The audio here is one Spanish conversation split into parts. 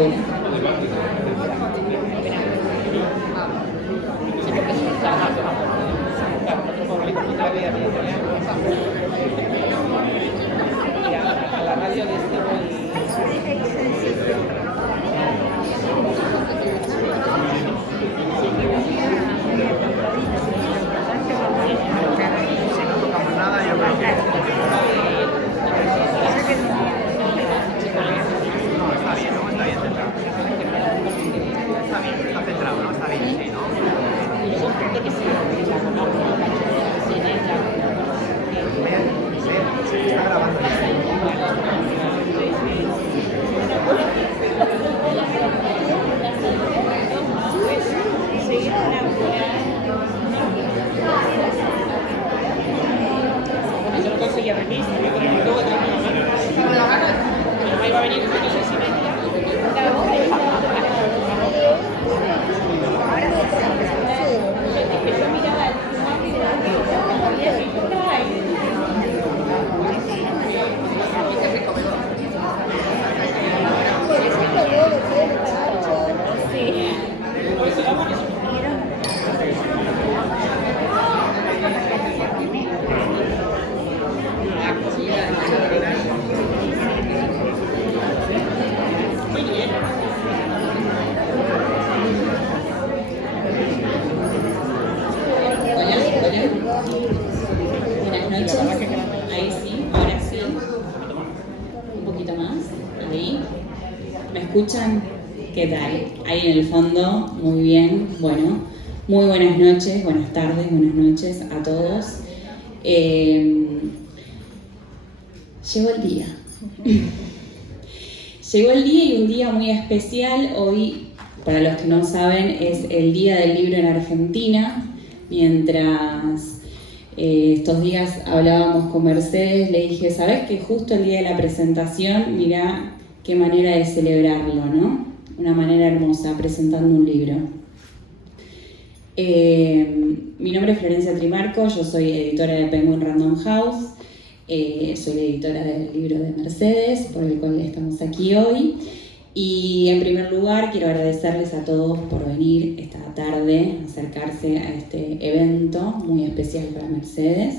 ver. A la radio de yo no conseguía remis, me comentó otra mi mamá iba a venir con ellos Buenas noches. Ahí sí, ahora sí. Un poquito más. Ahí. ¿Me escuchan? ¿Qué tal? Ahí en el fondo, muy bien. Bueno, muy buenas noches, buenas tardes, buenas noches a todos. Llegó el día. Llegó el día y un día muy especial. Hoy, para los que no saben, es el Día del Libro en Argentina. Mientras estos días hablábamos con Mercedes, le dije, ¿sabés que justo el día de la presentación, mirá qué manera de celebrarlo, ¿no? Una manera hermosa, presentando un libro. Mi nombre es Florencia Trimarco, yo soy editora de Penguin Random House, soy la editora del libro de Mercedes, por el cual estamos aquí hoy. Y en primer lugar quiero agradecerles a todos por venir esta tarde, acercarse a este evento muy especial para Mercedes.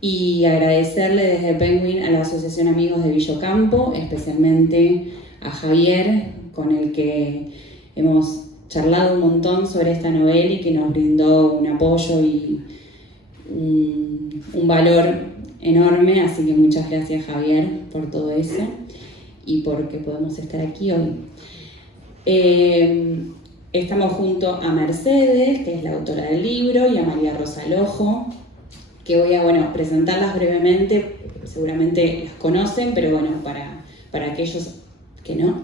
Y agradecerle desde Penguin a la Asociación Amigos de Villocampo, especialmente a Javier, con el que hemos charlado un montón sobre esta novela y que nos brindó un apoyo y un valor enorme. Así que muchas gracias, Javier, por todo eso y porque podemos estar aquí hoy. Estamos junto a Mercedes, que es la autora del libro, y a María Rosa Lojo, que voy a presentarlas brevemente. Seguramente las conocen, pero bueno, para aquellos que no,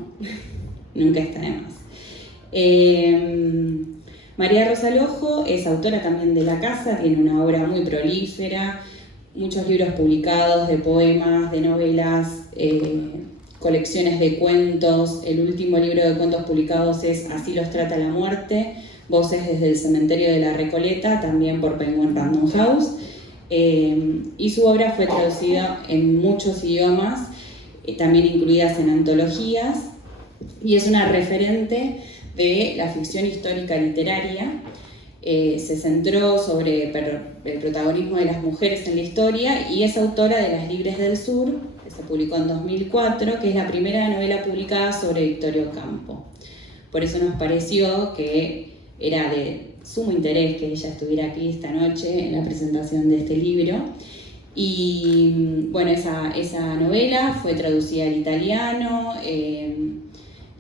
nunca está de más. María Rosa Lojo es autora también de La Casa, tiene una obra muy prolífera, muchos libros publicados de poemas, de novelas, colecciones de cuentos. El último libro de cuentos publicados es Así los trata la muerte, Voces desde el cementerio de la Recoleta, también por Penguin Random House. Y su obra fue traducida en muchos idiomas, también incluidas en antologías, y es una referente de la ficción histórica literaria. Se centró sobre el protagonismo de las mujeres en la historia y es autora de Las Libres del Sur, que se publicó en 2004, que es la primera novela publicada sobre Victoria Ocampo. Por eso nos pareció que era de sumo interés que ella estuviera aquí esta noche en la presentación de este libro. Y bueno, esa novela fue traducida al italiano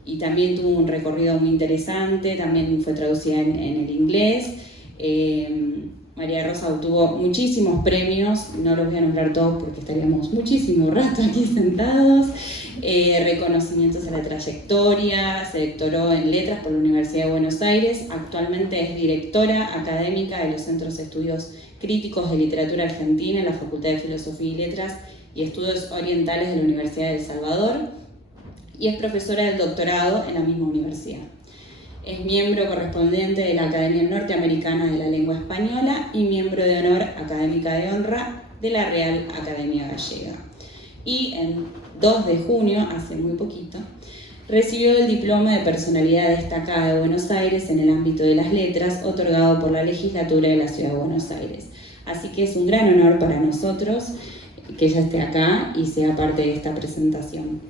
y también tuvo un recorrido muy interesante, también fue traducida en el inglés. María Rosa obtuvo muchísimos premios, no los voy a nombrar todos porque estaríamos muchísimo rato aquí sentados. Reconocimientos a la trayectoria, se doctoró en Letras por la Universidad de Buenos Aires, actualmente es directora académica de los Centros de Estudios Críticos de Literatura Argentina en la Facultad de Filosofía y Letras y Estudios Orientales de la Universidad de El Salvador y es profesora del doctorado en la misma universidad. Es miembro correspondiente de la Academia Norteamericana de la Lengua Española y miembro de honor académica de honra de la Real Academia Gallega. Y en 2 de junio, hace muy poquito, Recibió el diploma de personalidad destacada de Buenos Aires en el ámbito de las letras, otorgado por la legislatura de la Ciudad de Buenos Aires. Así que es un gran honor para nosotros que ella esté acá y sea parte de esta presentación.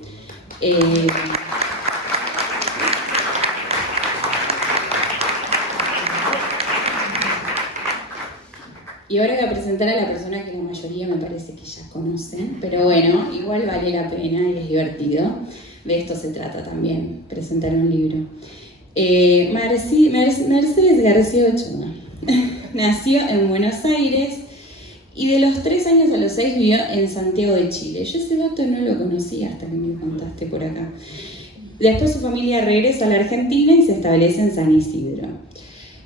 Y ahora voy a presentar a la persona que la mayoría me parece que ya conocen, pero bueno, igual vale la pena y es divertido. De esto se trata también, presentar un libro. Mercedes García Ochoa nació en Buenos Aires y de los 3 años a los 6 vivió en Santiago de Chile. Yo ese dato no lo conocía hasta que me contaste por acá. Después su familia regresa a la Argentina y se establece en San Isidro.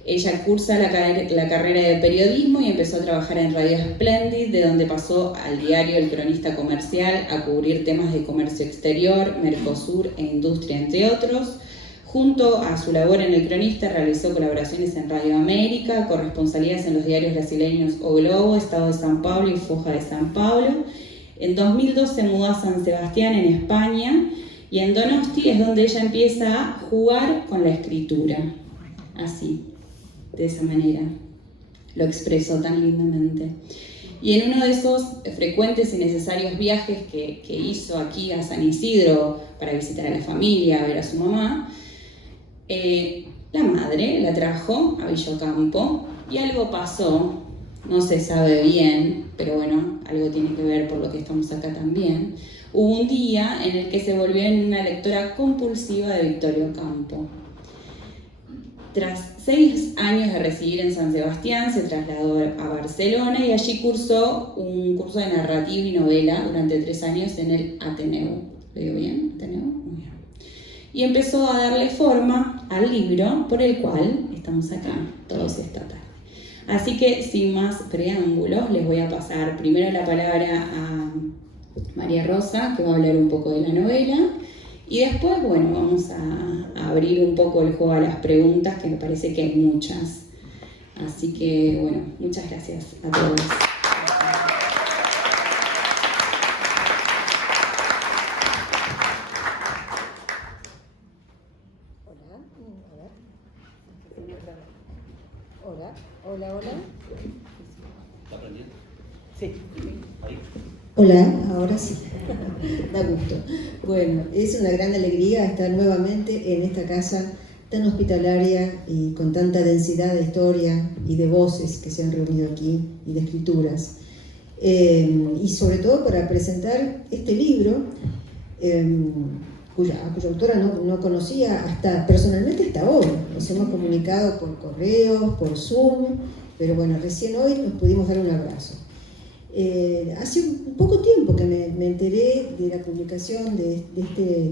Ella cursa la carrera de periodismo y empezó a trabajar en Radio Splendid, de donde pasó al diario El Cronista Comercial a cubrir temas de comercio exterior, Mercosur e industria, entre otros. Junto a su labor en El Cronista, realizó colaboraciones en Radio América, corresponsalías en los diarios brasileños O Globo, Estado de San Pablo y Foja de San Pablo. En 2002 se mudó a San Sebastián, en España, y en Donosti es donde ella empieza a jugar con la escritura. Así, de esa manera, lo expresó tan lindamente. Y en uno de esos frecuentes y necesarios viajes que hizo aquí a San Isidro para visitar a la familia, a ver a su mamá, la madre la trajo a Villocampo y algo pasó, no se sabe bien, pero bueno, algo tiene que ver por lo que estamos acá también. Hubo un día en el que se volvió en una lectora compulsiva de Victorio Ocampo. Tras 6 años de residir en San Sebastián, se trasladó a Barcelona y allí cursó un curso de narrativa y novela durante 3 años en el Ateneu. ¿Lo digo bien? ¿Ateneu? Muy bien. Y empezó a darle forma al libro por el cual estamos acá todos esta tarde. Así que, sin más preámbulos, les voy a pasar primero la palabra a María Rosa, que va a hablar un poco de la novela. Y después, bueno, vamos a abrir un poco el juego a las preguntas, que me parece que hay muchas. Así que, bueno, muchas gracias a todos. Hola. ¿Está aprendiendo? Sí. Ahí. Hola, ahora sí. Da gusto. Bueno, es una gran alegría estar nuevamente en esta casa tan hospitalaria y con tanta densidad de historia y de voces que se han reunido aquí y de escrituras. Y sobre todo para presentar este libro, cuya autora no conocía personalmente hasta hoy. Nos hemos comunicado por correos, por Zoom, pero bueno, recién hoy nos pudimos dar un abrazo. Hace un poco tiempo que me enteré de la publicación de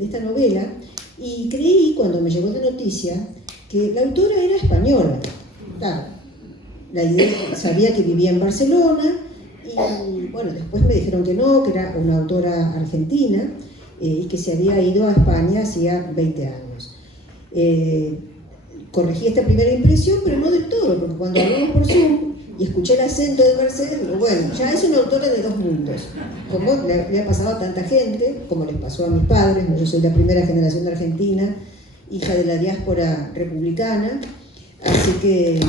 esta novela y creí, cuando me llegó la noticia, que la autora era española. Claro, sabía que vivía en Barcelona y bueno, después me dijeron que no, que era una autora argentina y que se había ido a España hacía 20 años. Corregí esta primera impresión, pero no del todo, porque cuando hablamos por Zoom y escuché el acento de Mercedes, digo, bueno, ya es una autora de 2 mundos, como le ha pasado a tanta gente, como les pasó a mis padres. Yo soy la primera generación de Argentina, hija de la diáspora republicana, así que,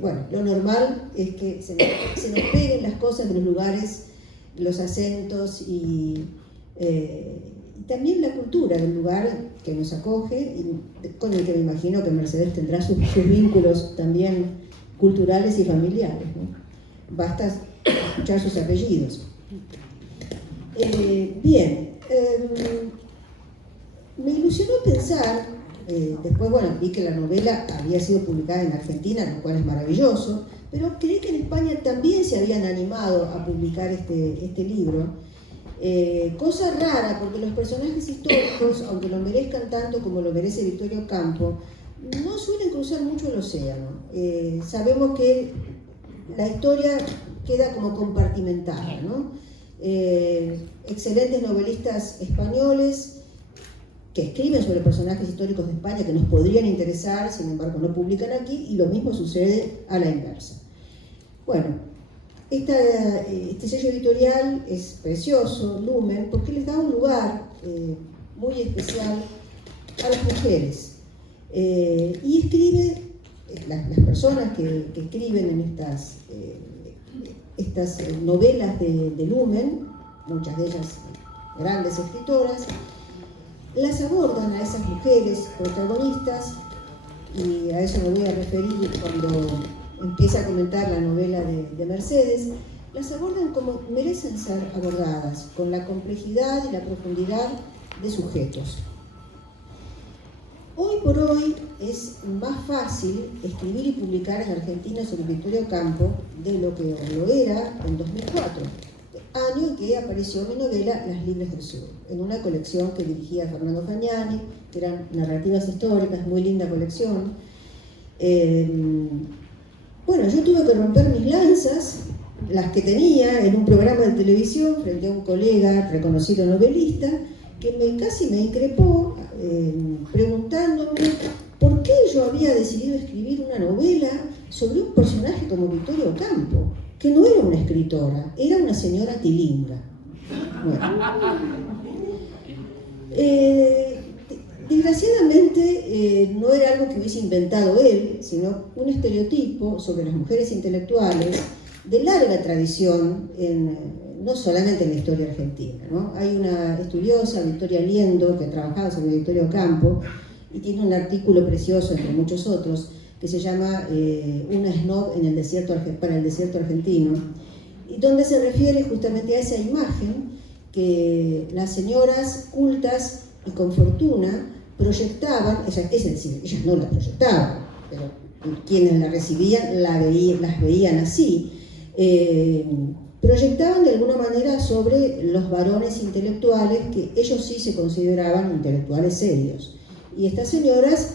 bueno, lo normal es que se nos peguen las cosas de los lugares, los acentos y también la cultura del lugar que nos acoge y con el que me imagino que Mercedes tendrá sus vínculos también culturales y familiares, ¿no? Basta escuchar sus apellidos. Me ilusionó pensar, después, bueno, vi que la novela había sido publicada en Argentina, lo cual es maravilloso, pero creí que en España también se habían animado a publicar este libro. Cosa rara, porque los personajes históricos, aunque lo merezcan tanto como lo merece Victorio Ocampo, no suelen cruzar mucho el océano. Sabemos que la historia queda como compartimentada, ¿no? Excelentes novelistas españoles que escriben sobre personajes históricos de España que nos podrían interesar, sin embargo no publican aquí, y lo mismo sucede a la inversa. Bueno, este sello editorial es precioso, Lumen, porque les da un lugar muy especial a las mujeres. Y escribe, las personas que escriben en estas novelas de Lumen, muchas de ellas grandes escritoras, las abordan a esas mujeres protagonistas, y a eso me voy a referir cuando empieza a comentar la novela de Mercedes. Las abordan como merecen ser abordadas, con la complejidad y la profundidad de sujetos. Hoy por hoy es más fácil escribir y publicar en Argentina sobre Victoria Ocampo de lo que lo era en 2004, año en que apareció mi novela Las Libres del Sur, en una colección que dirigía Fernando Fagnani, que eran narrativas históricas, muy linda colección. Bueno, yo tuve que romper mis lanzas, las que tenía en un programa de televisión, frente a un colega reconocido novelista, que casi me increpó preguntándome por qué yo había decidido escribir una novela sobre un personaje como Victoria Ocampo, que no era una escritora, era una señora tilinga. Bueno. Desgraciadamente no era algo que hubiese inventado él, sino un estereotipo sobre las mujeres intelectuales de larga tradición, no solamente en la historia argentina, ¿no? Hay una estudiosa, Victoria Liendo, que trabajaba sobre Victoria Ocampo y tiene un artículo precioso, entre muchos otros, que se llama Una snob para el desierto argentino, y donde se refiere justamente a esa imagen que las señoras cultas y con fortuna proyectaban, es decir, ellas no la proyectaban, pero quienes la recibían las veían así, proyectaban de alguna manera sobre los varones intelectuales que ellos sí se consideraban intelectuales serios. Y estas señoras,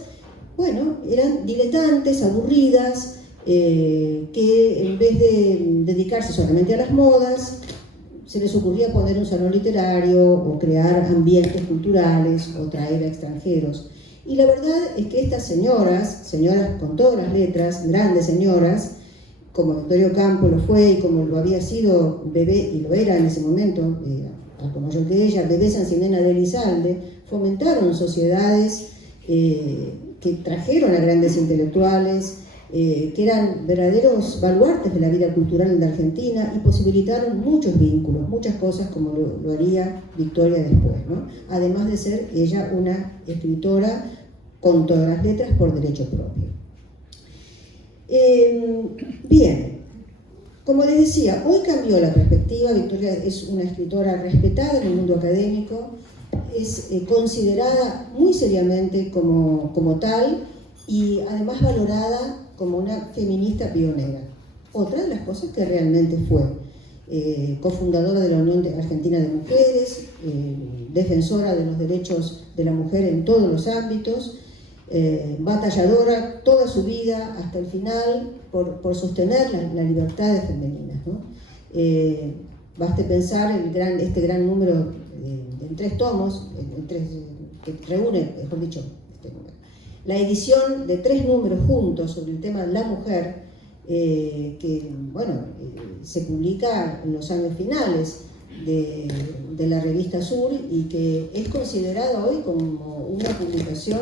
bueno, eran diletantes, aburridas, que en vez de dedicarse solamente a las modas, se les ocurría poner un salón literario o crear ambientes culturales o traer a extranjeros. Y la verdad es que estas señoras con todas las letras, grandes señoras, como Victoria Ocampo lo fue y como lo había sido Bebé, y lo era en ese momento, algo mayor que ella, Bebé Sancinena de Elizalde, fomentaron sociedades que trajeron a grandes intelectuales, que eran verdaderos baluartes de la vida cultural de Argentina y posibilitaron muchos vínculos, muchas cosas como lo haría Victoria después, ¿no? Además de ser ella una escritora con todas las letras por derecho propio. Bien, como les decía, hoy cambió la perspectiva. Victoria es una escritora respetada en el mundo académico, es considerada muy seriamente como tal y además valorada como una feminista pionera. Otra de las cosas que realmente fue cofundadora de la Unión Argentina de Mujeres, defensora de los derechos de la mujer en todos los ámbitos, batalladora toda su vida hasta el final por sostener las libertades femeninas, ¿no? Baste pensar este gran número en 3 tomos, que reúne, mejor dicho, la edición de 3 números juntos sobre el tema de la mujer, que bueno, se publica en los años finales de la revista Sur y que es considerada hoy como una publicación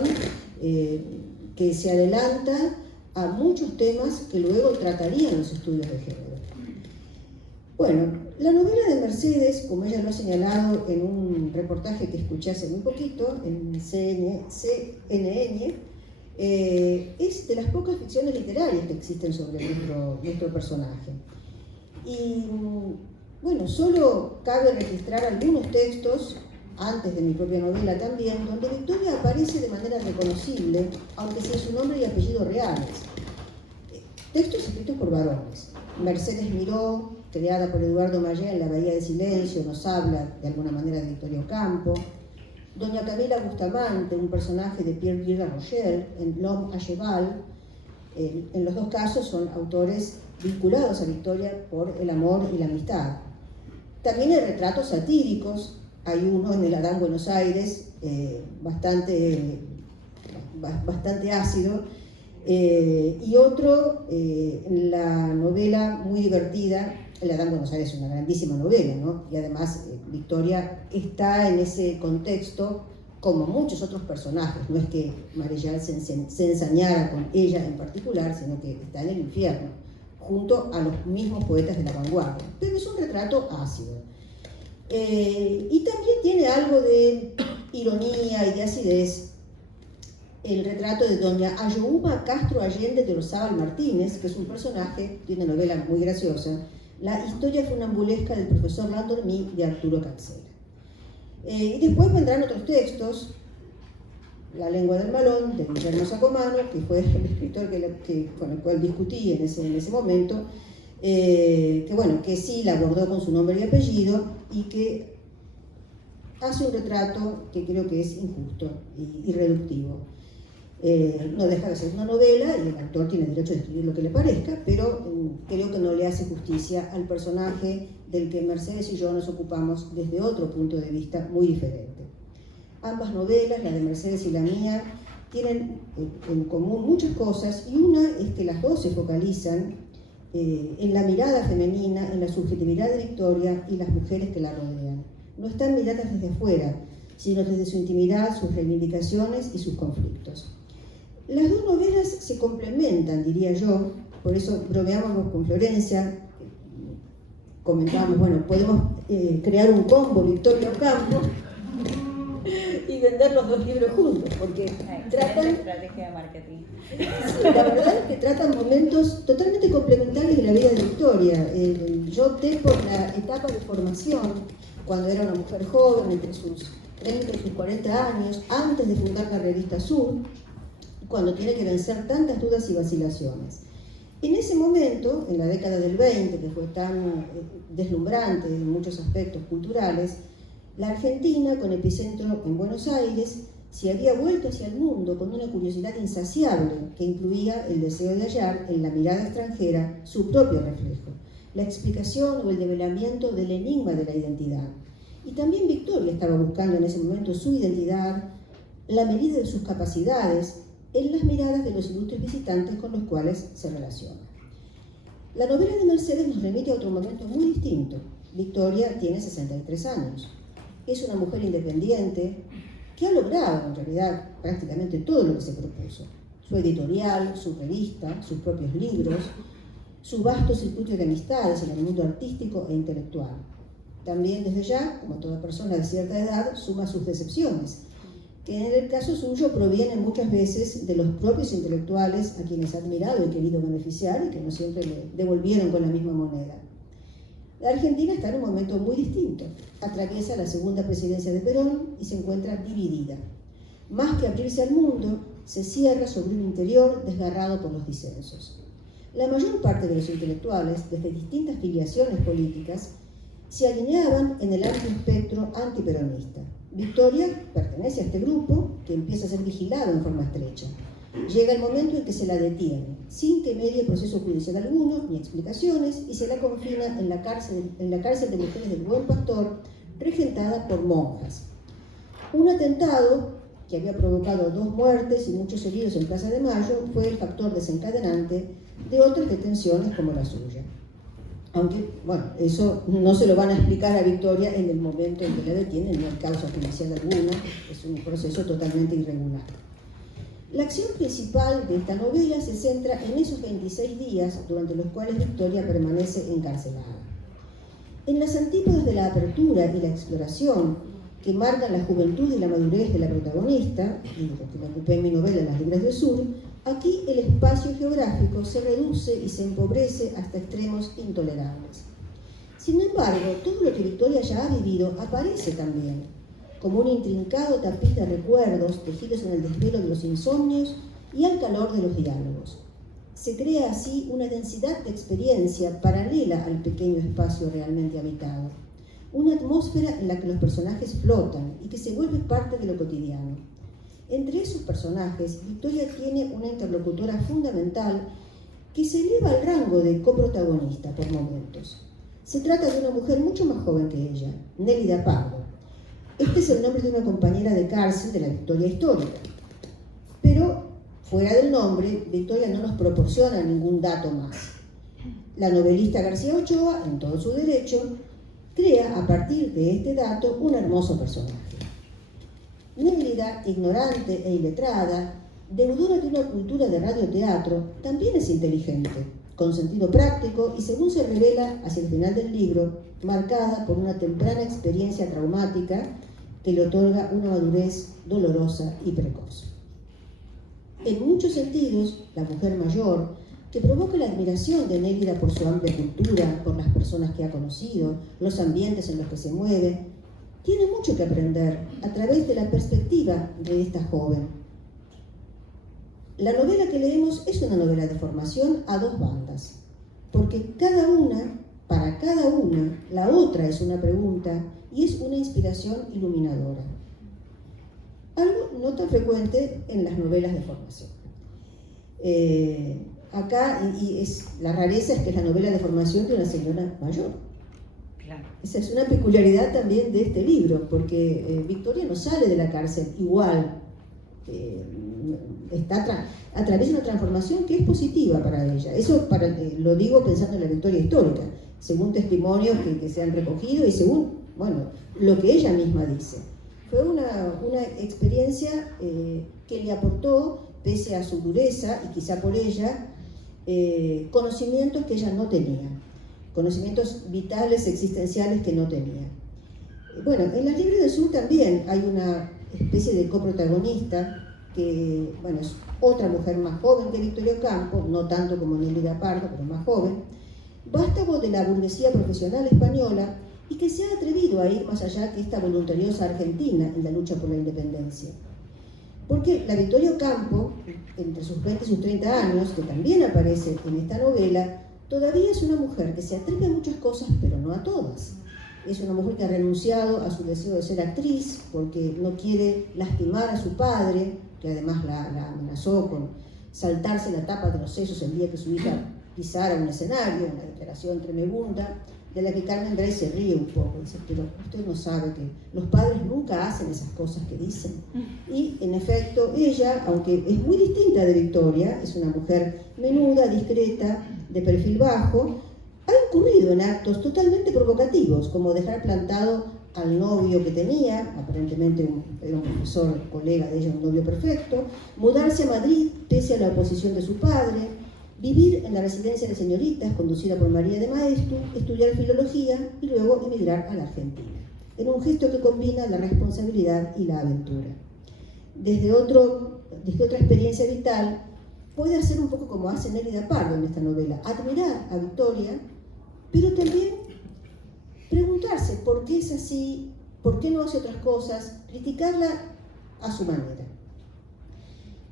que se adelanta a muchos temas que luego tratarían los estudios de género. Bueno, la novela de Mercedes, como ella lo ha señalado en un reportaje que escuché hace muy poquito en CNN, es de las pocas ficciones literarias que existen sobre nuestro personaje. Y bueno, solo cabe registrar algunos textos, antes de mi propia novela también, donde Victoria aparece de manera reconocible, aunque sin su nombre y apellido reales. Textos escritos por varones. Mercedes Miró, creada por Eduardo Mayé en La Bahía de Silencio, nos habla de alguna manera de Victoria Ocampo. Doña Camila Bustamante, un personaje de Pierre La Rochelle, en L'Homme à Cheval. En los 2 casos son autores vinculados a Victoria por el amor y la amistad. También hay retratos satíricos. Hay uno en el Adán Buenos Aires, bastante ácido, y otro en la novela muy divertida, el Adán Buenos Aires es una grandísima novela, ¿no? Y además Victoria está en ese contexto como muchos otros personajes. No es que Marechal se ensañara con ella en particular, sino que está en el infierno, junto a los mismos poetas de la vanguardia. Pero es un retrato ácido. Y también tiene algo de ironía y de acidez el retrato de doña Ayohuma Castro Allende de Orzábal Martínez, que es un personaje de una novela muy graciosa, La historia funambulesca del profesor Landormí, de Arturo Cancela. Y después vendrán otros textos, La lengua del malón, de Guillermo Sacomano, que fue el escritor con el cual discutí en ese momento, que sí la abordó con su nombre y apellido y que hace un retrato que creo que es injusto y reductivo. No deja de ser una novela y el autor tiene derecho a escribir lo que le parezca, pero creo que no le hace justicia al personaje del que Mercedes y yo nos ocupamos desde otro punto de vista muy diferente. Ambas novelas, la de Mercedes y la mía, tienen en común muchas cosas, y una es que las dos se focalizan en la mirada femenina, en la subjetividad de Victoria y las mujeres que la rodean. No están miradas desde afuera, sino desde su intimidad, sus reivindicaciones y sus conflictos. Las dos novelas se complementan, diría yo, por eso bromeábamos con Florencia, comentábamos, bueno, podemos crear un combo Victoria Ocampo y vender los dos libros juntos, porque tratan... estrategia de marketing. Sí, la verdad es que tratan momentos totalmente complementarios de la vida de Victoria. Yo opté por la etapa de formación, cuando era una mujer joven, entre sus 30 y sus 40 años, antes de fundar la revista Sur, cuando tiene que vencer tantas dudas y vacilaciones. En ese momento, en la década del 20, que fue tan deslumbrante en muchos aspectos culturales, la Argentina, con epicentro en Buenos Aires, se había vuelto hacia el mundo con una curiosidad insaciable que incluía el deseo de hallar en la mirada extranjera su propio reflejo, la explicación o el develamiento del enigma de la identidad. Y también Victoria estaba buscando en ese momento su identidad, la medida de sus capacidades, en las miradas de los ilustres visitantes con los cuales se relaciona. La novela de Mercedes nos remite a otro momento muy distinto. Victoria tiene 63 años. Es una mujer independiente que ha logrado, en realidad, prácticamente todo lo que se propuso. Su editorial, su revista, sus propios libros, su vasto circuito de amistades en el mundo artístico e intelectual. También, desde ya, como toda persona de cierta edad, suma sus decepciones, que en el caso suyo provienen muchas veces de los propios intelectuales a quienes ha admirado y querido beneficiar y que no siempre le devolvieron con la misma moneda. La Argentina está en un momento muy distinto. Atraviesa la segunda presidencia de Perón y se encuentra dividida. Más que abrirse al mundo, se cierra sobre un interior desgarrado por los disensos. La mayor parte de los intelectuales, desde distintas filiaciones políticas, se alineaban en el amplio espectro antiperonista. Victoria pertenece a este grupo, que empieza a ser vigilado en forma estrecha. Llega el momento en que se la detiene, sin que medie proceso judicial alguno, ni explicaciones, y se la confina en la cárcel de mujeres del Buen Pastor, regentada por monjas. Un atentado que había provocado 2 muertes y muchos heridos en Plaza de Mayo fue el factor desencadenante de otras detenciones como la suya. Aunque, bueno, eso no se lo van a explicar a Victoria en el momento en que la detienen, no hay causa judicial alguna, es un proceso totalmente irregular. La acción principal de esta novela se centra en esos 26 días durante los cuales Victoria permanece encarcelada. En las antípodas de la apertura y la exploración que marcan la juventud y la madurez de la protagonista, y de lo que me ocupé en mi novela Las Libres del Sur, aquí el espacio geográfico se reduce y se empobrece hasta extremos intolerables. Sin embargo, todo lo que Victoria ya ha vivido aparece también, como un intrincado tapiz de recuerdos tejidos en el desvelo de los insomnios y al calor de los diálogos. Se crea así una densidad de experiencia paralela al pequeño espacio realmente habitado, una atmósfera en la que los personajes flotan y que se vuelve parte de lo cotidiano. Entre esos personajes, Victoria tiene una interlocutora fundamental que se eleva al rango de coprotagonista por momentos. Se trata de una mujer mucho más joven que ella, Nélida Pardo. Este es el nombre de una compañera de cárcel de la Victoria histórica. Pero, fuera del nombre, Victoria no nos proporciona ningún dato más. La novelista García Ochoa, en todo su derecho, crea a partir de este dato un hermoso personaje. Nélida, ignorante e iletrada, deudora de una cultura de radioteatro, también es inteligente, con sentido práctico y, según se revela hacia el final del libro, marcada por una temprana experiencia traumática que le otorga una madurez dolorosa y precoz. En muchos sentidos, la mujer mayor, que provoca la admiración de Nélida por su amplia cultura, por las personas que ha conocido, los ambientes en los que se mueve, tiene mucho que aprender a través de la perspectiva de esta joven. La novela que leemos es una novela de formación a dos bandas, porque para cada una, la otra es una pregunta y es una inspiración iluminadora. Algo no tan frecuente en las novelas de formación. Acá, la rareza es que es la novela de formación de una señora mayor. Claro. Esa es una peculiaridad también de este libro, porque Victoria no sale de la cárcel igual. Atraviesa una transformación que es positiva para ella. Eso lo digo pensando en la Victoria histórica, según testimonios que se han recogido y según, lo que ella misma dice. Fue una experiencia que le aportó, pese a su dureza y quizá por ella, conocimientos que ella no tenía, conocimientos vitales, existenciales que no tenía. En Las Libres del Sur también hay una especie de coprotagonista que, es otra mujer más joven que Victoria Ocampo, no tanto como Nélida Pardo, pero más joven, vástago de la burguesía profesional española y que se ha atrevido a ir más allá que esta voluntariosa argentina en la lucha por la independencia. Porque la Victoria Ocampo, entre sus 20 y sus 30 años, que también aparece en esta novela, todavía es una mujer que se atreve a muchas cosas, pero no a todas. Es una mujer que ha renunciado a su deseo de ser actriz porque no quiere lastimar a su padre, que además la amenazó con saltarse la tapa de los sesos el día que su hija pisara un escenario, una declaración tremenda, de la que Carmen Bray se ríe un poco. Dice, pero usted no sabe que los padres nunca hacen esas cosas que dicen. Y, en efecto, ella, aunque es muy distinta de Victoria, es una mujer menuda, discreta, de perfil bajo, ha incurrido en actos totalmente provocativos, como dejar plantado al novio que tenía, aparentemente era un profesor, colega de ella, un novio perfecto, mudarse a Madrid pese a la oposición de su padre, vivir en la residencia de señoritas conducida por María de Maestu, estudiar filología y luego emigrar a la Argentina, en un gesto que combina la responsabilidad y la aventura. Desde otra experiencia vital, puede hacer un poco como hace Nélida Pardo en esta novela, admirar a Victoria, pero también preguntarse por qué es así, por qué no hace otras cosas, criticarla a su manera.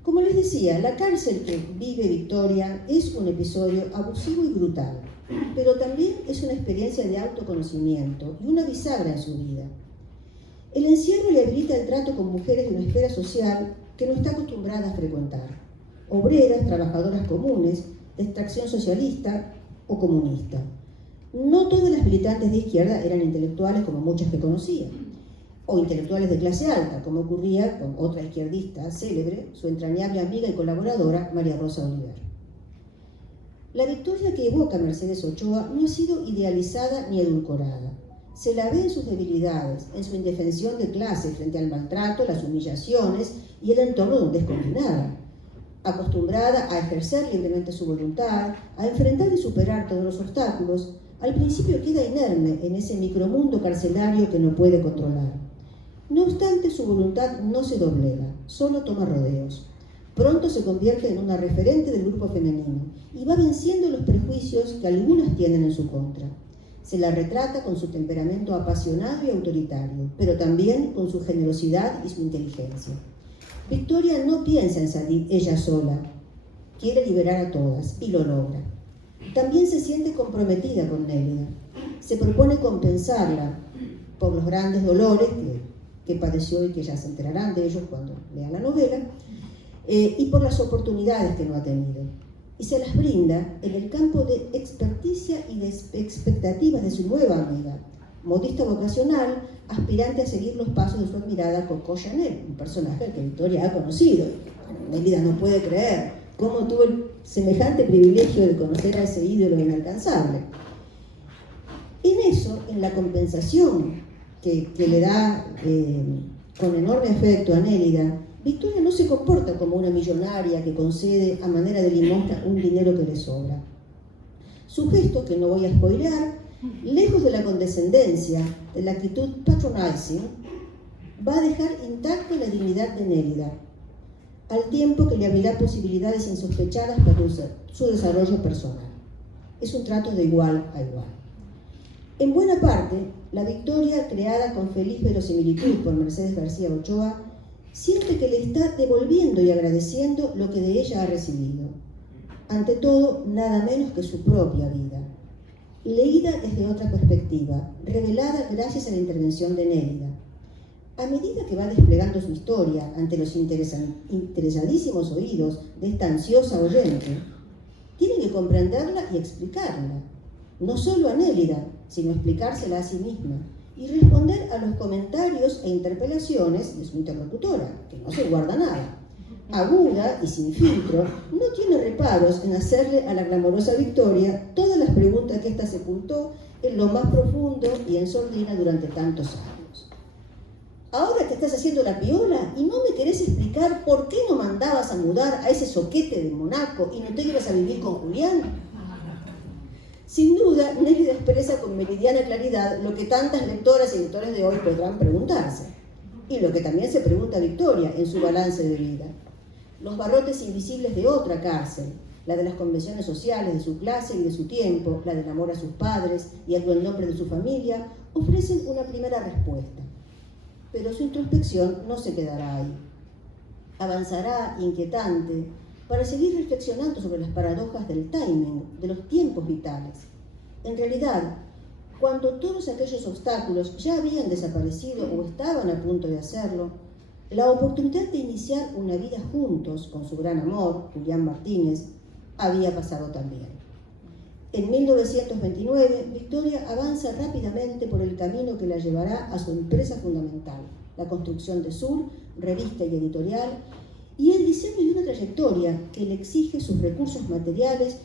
Como les decía, la cárcel que vive Victoria es un episodio abusivo y brutal, pero también es una experiencia de autoconocimiento y una bisagra en su vida. El encierro le habilita el trato con mujeres de una esfera social que no está acostumbrada a frecuentar, obreras, trabajadoras comunes, de extracción socialista o comunista. No todas las militantes de izquierda eran intelectuales como muchas que conocía, o intelectuales de clase alta, como ocurría con otra izquierdista célebre, su entrañable amiga y colaboradora, María Rosa Oliver. La Victoria que evoca Mercedes Ochoa no ha sido idealizada ni edulcorada. Se la ve en sus debilidades, en su indefensión de clase frente al maltrato, las humillaciones y el entorno donde es confinada. Acostumbrada a ejercer libremente su voluntad, a enfrentar y superar todos los obstáculos, al principio queda inerme en ese micromundo carcelario que no puede controlar. No obstante, su voluntad no se doblega, solo toma rodeos. Pronto se convierte en una referente del grupo femenino y va venciendo los prejuicios que algunas tienen en su contra. Se la retrata con su temperamento apasionado y autoritario, pero también con su generosidad y su inteligencia. Victoria no piensa en salir ella sola, quiere liberar a todas y lo logra. También se siente comprometida con Nélida. Se propone compensarla por los grandes dolores que padeció y que ya se enterarán de ellos cuando lean la novela, y por las oportunidades que no ha tenido. Y se las brinda en el campo de experticia y de expectativas de su nueva amiga, modista vocacional, aspirante a seguir los pasos de su admirada Coco Chanel, un personaje al que Victoria ha conocido. Nélida no puede creer cómo tuvo el semejante privilegio de conocer a ese ídolo inalcanzable. En eso, en la compensación que le da con enorme afecto a Nélida, Victoria no se comporta como una millonaria que concede a manera de limosna un dinero que le sobra. Su gesto, que no voy a spoilear, lejos de la condescendencia, de la actitud patronizing, va a dejar intacta la dignidad de Nélida, al tiempo que le abrirá posibilidades insospechadas para su desarrollo personal. Es un trato de igual a igual. En buena parte, la Victoria, creada con feliz verosimilitud por Mercedes García Ochoa, siente que le está devolviendo y agradeciendo lo que de ella ha recibido. Ante todo, nada menos que su propia vida. Leída desde otra perspectiva, revelada gracias a la intervención de Nélida. A medida que va desplegando su historia ante los interesadísimos oídos de esta ansiosa oyente, tiene que comprenderla y explicarla, no solo a Nélida, sino explicársela a sí misma y responder a los comentarios e interpelaciones de su interlocutora, que no se guarda nada. Aguda y sin filtro, no tiene reparos en hacerle a la glamorosa Victoria todas las preguntas que ésta sepultó en lo más profundo y en sordina durante tantos años. Ahora te estás haciendo la piola y no me querés explicar por qué no mandabas a mudar a ese soquete de Monaco y no te ibas a vivir con Julián. Sin duda, Nélida expresa con meridiana claridad lo que tantas lectoras y lectores de hoy podrán preguntarse, y lo que también se pregunta Victoria en su balance de vida. Los barrotes invisibles de otra cárcel, la de las convenciones sociales de su clase y de su tiempo, la del amor a sus padres y el buen nombre de su familia, ofrecen una primera respuesta. Pero su introspección no se quedará ahí. Avanzará inquietante para seguir reflexionando sobre las paradojas del timing, de los tiempos vitales. En realidad, cuando todos aquellos obstáculos ya habían desaparecido o estaban a punto de hacerlo, la oportunidad de iniciar una vida juntos con su gran amor, Julián Martínez, había pasado también. En 1929, Victoria avanza rápidamente por el camino que la llevará a su empresa fundamental, la construcción de Sur, revista y editorial, y el diseño de una trayectoria que le exige sus recursos materiales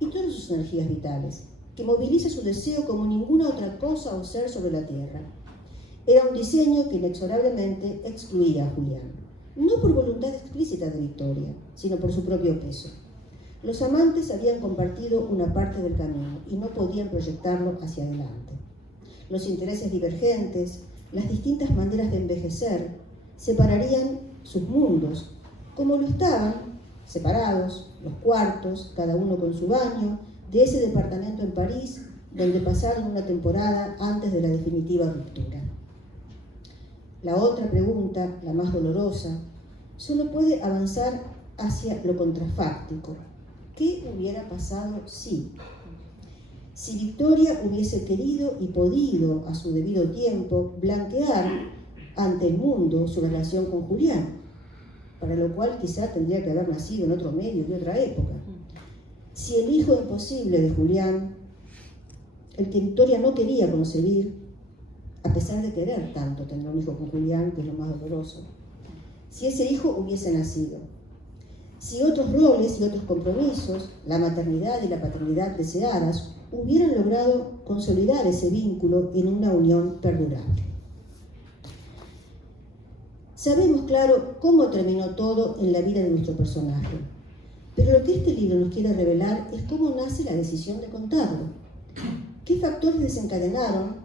y todas sus energías vitales, que moviliza su deseo como ninguna otra cosa o ser sobre la tierra. Era un diseño que inexorablemente excluía a Julián, no por voluntad explícita de Victoria, sino por su propio peso. Los amantes habían compartido una parte del camino y no podían proyectarlo hacia adelante. Los intereses divergentes, las distintas maneras de envejecer, separarían sus mundos, como lo estaban separados los cuartos, cada uno con su baño, de ese departamento en París donde pasaron una temporada antes de la definitiva ruptura. La otra pregunta, la más dolorosa, solo puede avanzar hacia lo contrafáctico. ¿Qué hubiera pasado si? Si Victoria hubiese querido y podido, a su debido tiempo, blanquear ante el mundo su relación con Julián, para lo cual quizá tendría que haber nacido en otro medio y otra época. Si el hijo imposible de Julián, el que Victoria no quería concebir, a pesar de querer tanto tener un hijo con Julián, que es lo más doloroso, si ese hijo hubiese nacido, si otros roles y otros compromisos, la maternidad y la paternidad deseadas, hubieran logrado consolidar ese vínculo en una unión perdurable. Sabemos, claro, cómo terminó todo en la vida de nuestro personaje, pero lo que este libro nos quiere revelar es cómo nace la decisión de contarlo. ¿Qué factores desencadenaron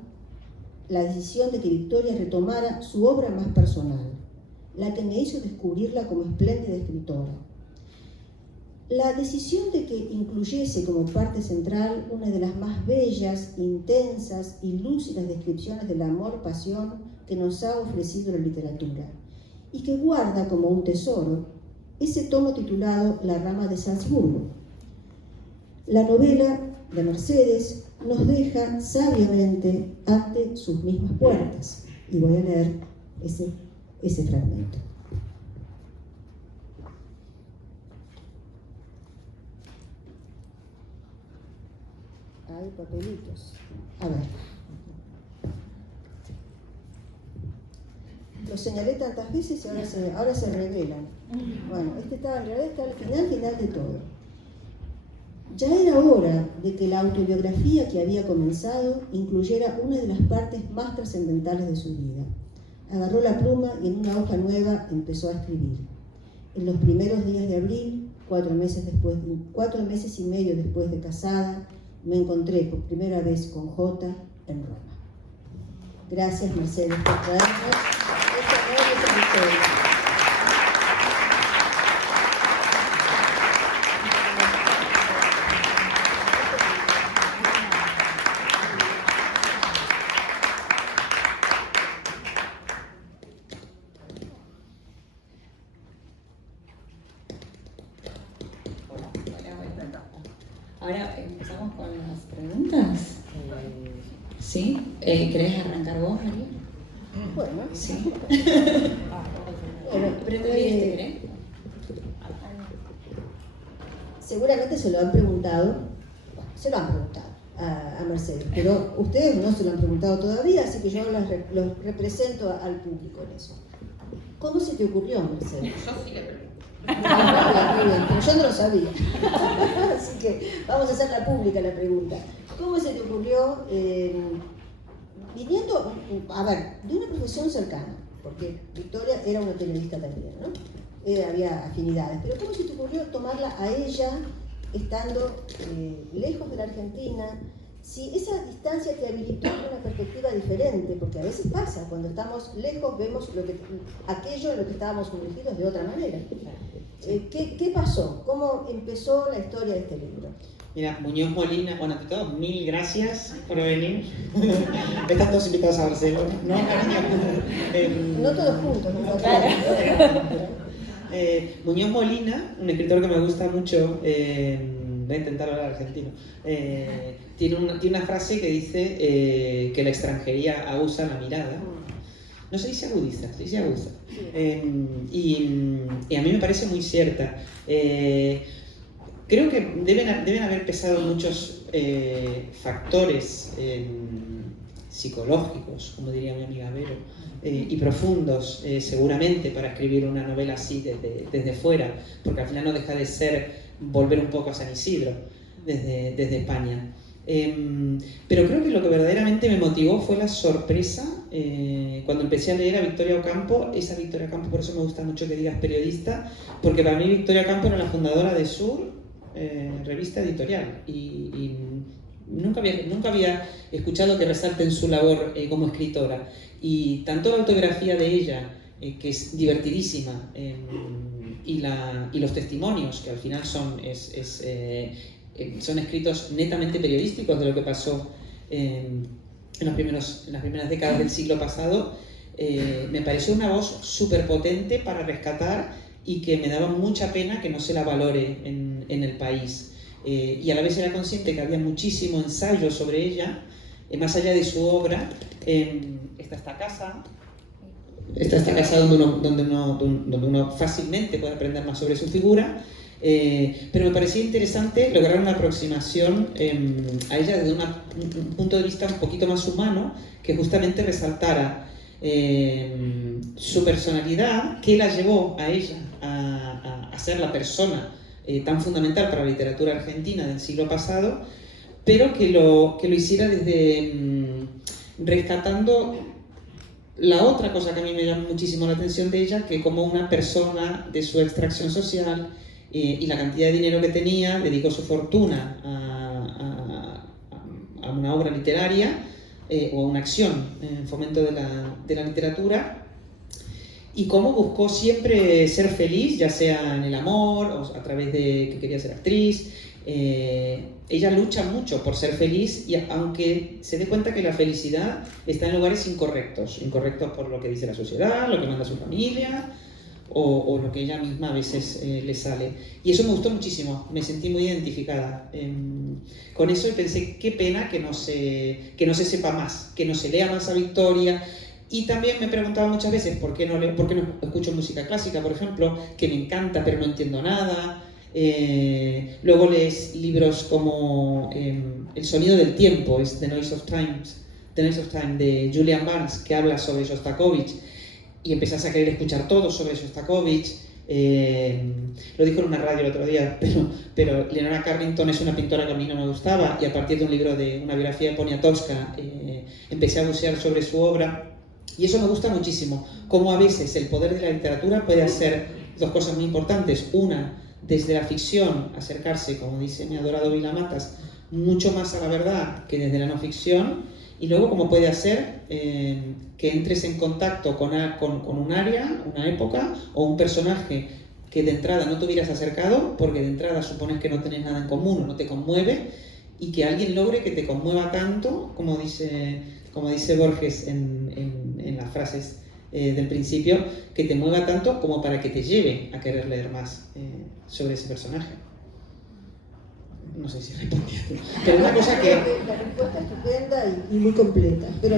la decisión de que Victoria retomara su obra más personal, la que me hizo descubrirla como espléndida escritora? La decisión de que incluyese como parte central una de las más bellas, intensas y lúcidas descripciones del amor-pasión que nos ha ofrecido la literatura, y que guarda como un tesoro ese tomo titulado La rama de Salzburgo. La novela de Mercedes nos deja sabiamente ante sus mismas puertas, y voy a leer ese fragmento. Hay papelitos. A ver. Lo señalé tantas veces y ahora se revelan. Bueno, en realidad está al final de todo. Ya era hora de que la autobiografía que había comenzado incluyera una de las partes más trascendentales de su vida. Agarró la pluma y en una hoja nueva empezó a escribir. En los primeros días de abril, 4 meses y medio después de casada, me encontré por primera vez con J en Roma. Gracias, Mercedes, por traernos esta nueva historia. Ahora empezamos con las preguntas. ¿Sí? ¿Querés arrancar vos, María? Bueno, Sí. bueno, ¿Querés? seguramente se lo han preguntado a Mercedes, pero ustedes no se lo han preguntado todavía, así que yo los represento al público en eso. ¿Cómo se te ocurrió, Mercedes? Yo sí le pregunto. Muy bien, pero yo no lo sabía. Así que vamos a hacerla pública la pregunta. ¿Cómo se te ocurrió, viniendo, a ver, de una profesión cercana? Porque Victoria era una periodista también, ¿no? Había afinidades, pero ¿cómo se te ocurrió tomarla a ella estando lejos de la Argentina? Si esa distancia te habilitó una perspectiva diferente, porque a veces pasa, cuando estamos lejos vemos aquello en lo que estábamos sumergidos de otra manera. ¿Qué pasó? ¿Cómo empezó la historia de este libro? Mira, Muñoz Molina, bueno, ante todo, mil gracias por venir. Están todos invitados a Barcelona, ¿no, cariño? No todos juntos, ¿no? Claro. Muñoz Molina, un escritor que me gusta mucho, voy a intentar hablar argentino, tiene una frase que dice que la extranjería aguza la mirada. No se dice agudiza, se dice aguza. Y a mí me parece muy cierta. Creo que deben haber pesado muchos factores psicológicos, como diría mi amiga Vero, y profundos, seguramente, para escribir una novela así desde fuera, porque al final no deja de ser volver un poco a San Isidro desde España. Pero creo que lo que verdaderamente me motivó fue la sorpresa cuando empecé a leer a Victoria Ocampo. Esa Victoria Ocampo, por eso me gusta mucho que digas periodista, porque para mí Victoria Ocampo era la fundadora de Sur, revista editorial, y nunca había escuchado que resalten su labor como escritora, y tanto la autobiografía de ella, que es divertidísima, y los testimonios, que al final son escritos netamente periodísticos de lo que pasó en las primeras décadas del siglo pasado, me pareció una voz súper potente para rescatar, y que me daba mucha pena que no se la valore en el país. Y a la vez era consciente que había muchísimo ensayo sobre ella, más allá de su obra. Está esta casa donde uno fácilmente puede aprender más sobre su figura, pero me parecía interesante lograr una aproximación a ella desde un punto de vista un poquito más humano, que justamente resaltara su personalidad, que la llevó a ella a ser la persona tan fundamental para la literatura argentina del siglo pasado, pero que lo hiciera desde rescatando la otra cosa que a mí me llama muchísimo la atención de ella, que como una persona de su extracción social y la cantidad de dinero que tenía, dedicó su fortuna a una obra literaria o a una acción en fomento de la literatura, y cómo buscó siempre ser feliz, ya sea en el amor o a través de que quería ser actriz. Ella lucha mucho por ser feliz, y aunque se dé cuenta que la felicidad está en lugares incorrectos por lo que dice la sociedad, lo que manda su familia o lo que ella misma a veces le sale. Y eso me gustó muchísimo, me sentí muy identificada con eso, y pensé qué pena que no se sepa más, que no se lea más a Victoria. Y también me preguntaba muchas veces por qué no escucho música clásica, por ejemplo, que me encanta pero no entiendo nada. Luego lees libros como El sonido del tiempo, es The Noise of Time de Julian Barnes, que habla sobre Shostakovich, y empezás a querer escuchar todo sobre Shostakovich. Lo dijo en una radio el otro día, pero Leonora Carrington es una pintora que a mí no me gustaba, y a partir de un libro de una biografía de Poniatowska empecé a bucear sobre su obra. Y eso me gusta muchísimo, cómo a veces el poder de la literatura puede hacer dos cosas muy importantes. Una, desde la ficción, acercarse, como dice mi adorado Vila Matas, mucho más a la verdad que desde la no ficción. Y luego cómo puede hacer que entres en contacto con un área, una época o un personaje que de entrada no te hubieras acercado, porque de entrada supones que no tenés nada en común o no te conmueve, y que alguien logre que te conmueva tanto, como dice Borges en las frases del principio, que te mueva tanto como para que te lleve a querer leer más sobre ese personaje. No sé si respondí, pero una cosa que... La respuesta es estupenda y muy completa, pero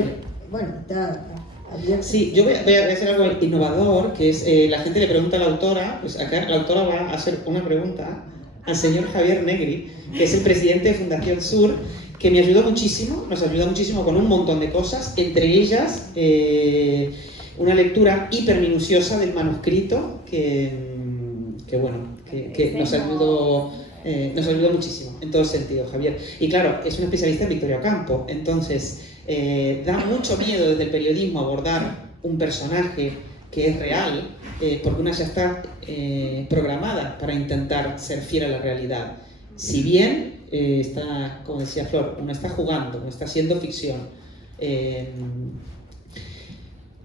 bueno, está abierta. Sí, yo voy a hacer algo innovador, que es, la gente le pregunta a la autora, pues acá la autora va a hacer una pregunta al señor Javier Negri, que es el presidente de Fundación Sur, que me ayudó muchísimo, nos ayuda muchísimo con un montón de cosas, entre ellas una lectura hiperminuciosa del manuscrito que nos ayudó muchísimo en todo sentido, Javier. Y claro, es un especialista en Victoria Ocampo, entonces da mucho miedo desde el periodismo abordar un personaje que es real, porque una ya está programada para intentar ser fiel a la realidad. Si bien está, como decía Flor, uno está jugando, uno está haciendo ficción.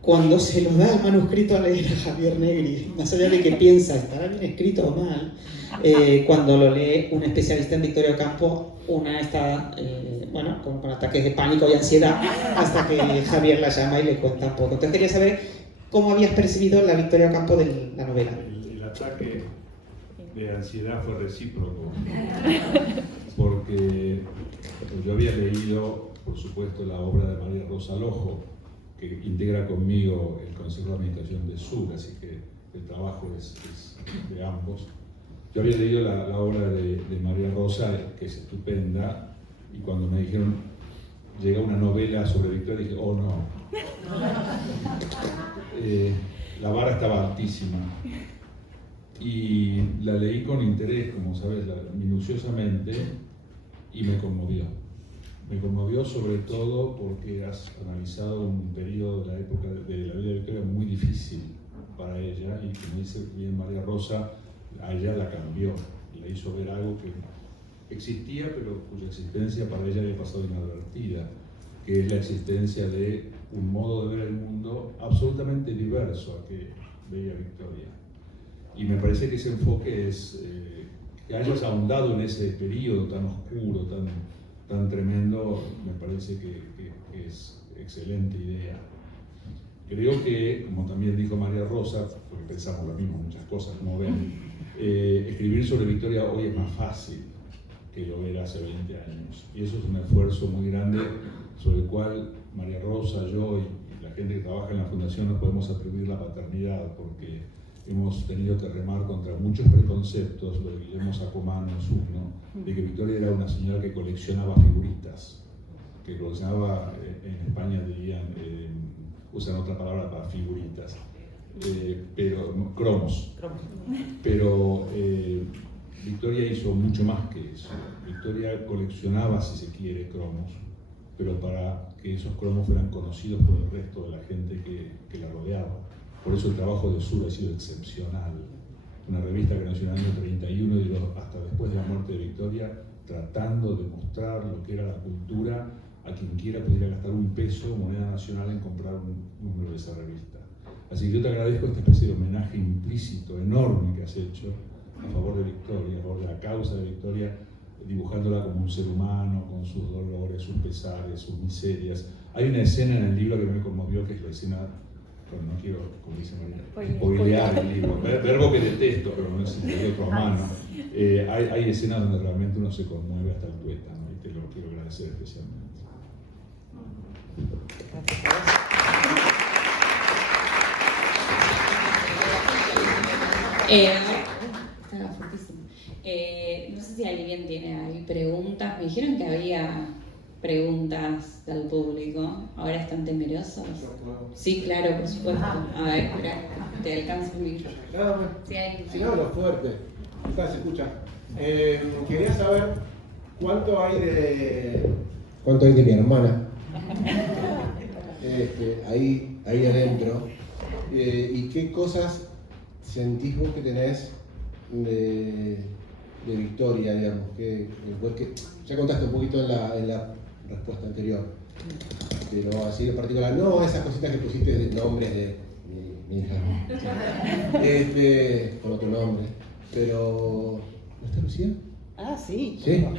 Cuando se lo da el manuscrito a leer a Javier Negri, más allá de que piensa, ¿estará bien escrito o mal? Cuando lo lee un especialista en Victoria Ocampo, una está, con ataques de pánico y ansiedad, hasta que Javier la llama y le cuenta un poco. Entonces quería saber cómo habías percibido la Victoria Ocampo de la novela. El ataque de ansiedad fue recíproco, porque yo había leído, por supuesto, la obra de María Rosa Lojo, que integra conmigo el Consejo de Administración de Sur, así que el trabajo es de ambos. Yo había leído la obra de María Rosa, que es estupenda, y cuando me dijeron, llega una novela sobre Victoria, dije, oh no. La vara estaba altísima. Y la leí con interés, como sabes, minuciosamente, y me conmovió. Me conmovió sobre todo porque has analizado un periodo de la época de la vida de Victoria muy difícil para ella, y como dice bien María Rosa, a ella la cambió, la hizo ver algo que existía, pero cuya existencia para ella había pasado inadvertida, que es la existencia de un modo de ver el mundo absolutamente diverso a que veía Victoria. Y me parece que ese enfoque es, que hayas ahondado en ese periodo tan oscuro, tan tremendo, me parece que es excelente idea. Creo que, como también dijo María Rosa, porque pensamos lo mismo, muchas cosas, como ven, escribir sobre Victoria hoy es más fácil que lo era hace 20 años. Y eso es un esfuerzo muy grande sobre el cual María Rosa, yo y la gente que trabaja en la Fundación nos podemos atribuir la paternidad, porque hemos tenido que remar contra muchos preconceptos, lo de Guillermo Sacomano en su, ¿no? De que Victoria era una señora que coleccionaba figuritas, que coleccionaba, en España dirían, usan otra palabra para figuritas, pero cromos. Pero Victoria hizo mucho más que eso. Victoria coleccionaba, si se quiere, cromos, pero para que esos cromos fueran conocidos por el resto de la gente que la rodeaba. Por eso el trabajo de Sur ha sido excepcional. Una revista que nació en el año 31 y hasta después de la muerte de Victoria, tratando de mostrar lo que era la cultura a quien quiera pudiera gastar un peso, moneda nacional, en comprar un número de esa revista. Así que yo te agradezco esta especie de homenaje implícito, enorme que has hecho a favor de Victoria, a favor de la causa de Victoria, dibujándola como un ser humano, con sus dolores, sus pesares, sus miserias. Hay una escena en el libro que me conmovió, que es la escena, bueno, no quiero, como dice María, spoilear el libro, verbo que detesto, pero no es de otra mano. Hay escenas donde realmente uno se conmueve hasta el tuétano, y te lo quiero agradecer especialmente. Estaba fuertísimo. No sé si alguien tiene ahí preguntas. Me dijeron que había preguntas del público. ¿Ahora están temerosos? Sí, claro, por supuesto. A ver, espera, te alcanzo el micro. Sí, hay. Si no, lo fuerte. Acá se escucha. Quería saber cuánto hay de mi hermana. Ahí ahí adentro. ¿Y qué cosas sentís vos que tenés de Victoria, digamos? Ya contaste un poquito en la respuesta anterior, pero así en particular, no esas cositas que pusiste de nombres de mi hija, con otro nombre, pero ¿no está Lucía? Ah, sí. ¿Sí? No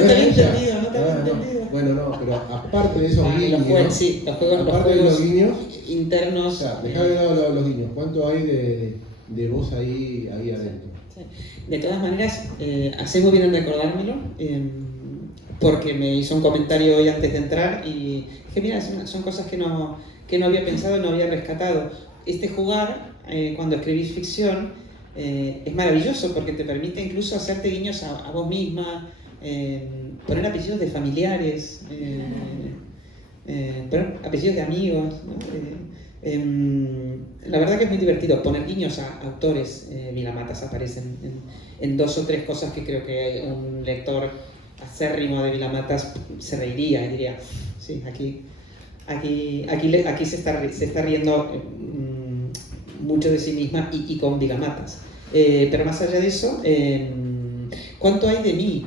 te había entendido, no te había entendido. Bueno, no, pero aparte de esos guiños, Sí, los juegos aparte de los guiños internos. O sea, dejá de lado los guiños. ¿Cuánto hay de vos ahí adentro? Sí. De todas maneras, hacé muy bien en recordármelo, porque me hizo un comentario hoy antes de entrar y dije, mira, son cosas que no había pensado, no había rescatado. Este jugar, cuando escribís ficción, es maravilloso porque te permite incluso hacerte guiños a vos misma, poner apellidos de familiares, poner apellidos de amigos, ¿no? La verdad que es muy divertido poner guiños a autores. Vilamatas aparecen en 2 o 3 cosas que creo que un lector acérrimo de Vilamatas se reiría y diría, sí, aquí se está riendo mucho de sí misma y con Vilamatas. Pero más allá de eso, ¿cuánto hay de mí?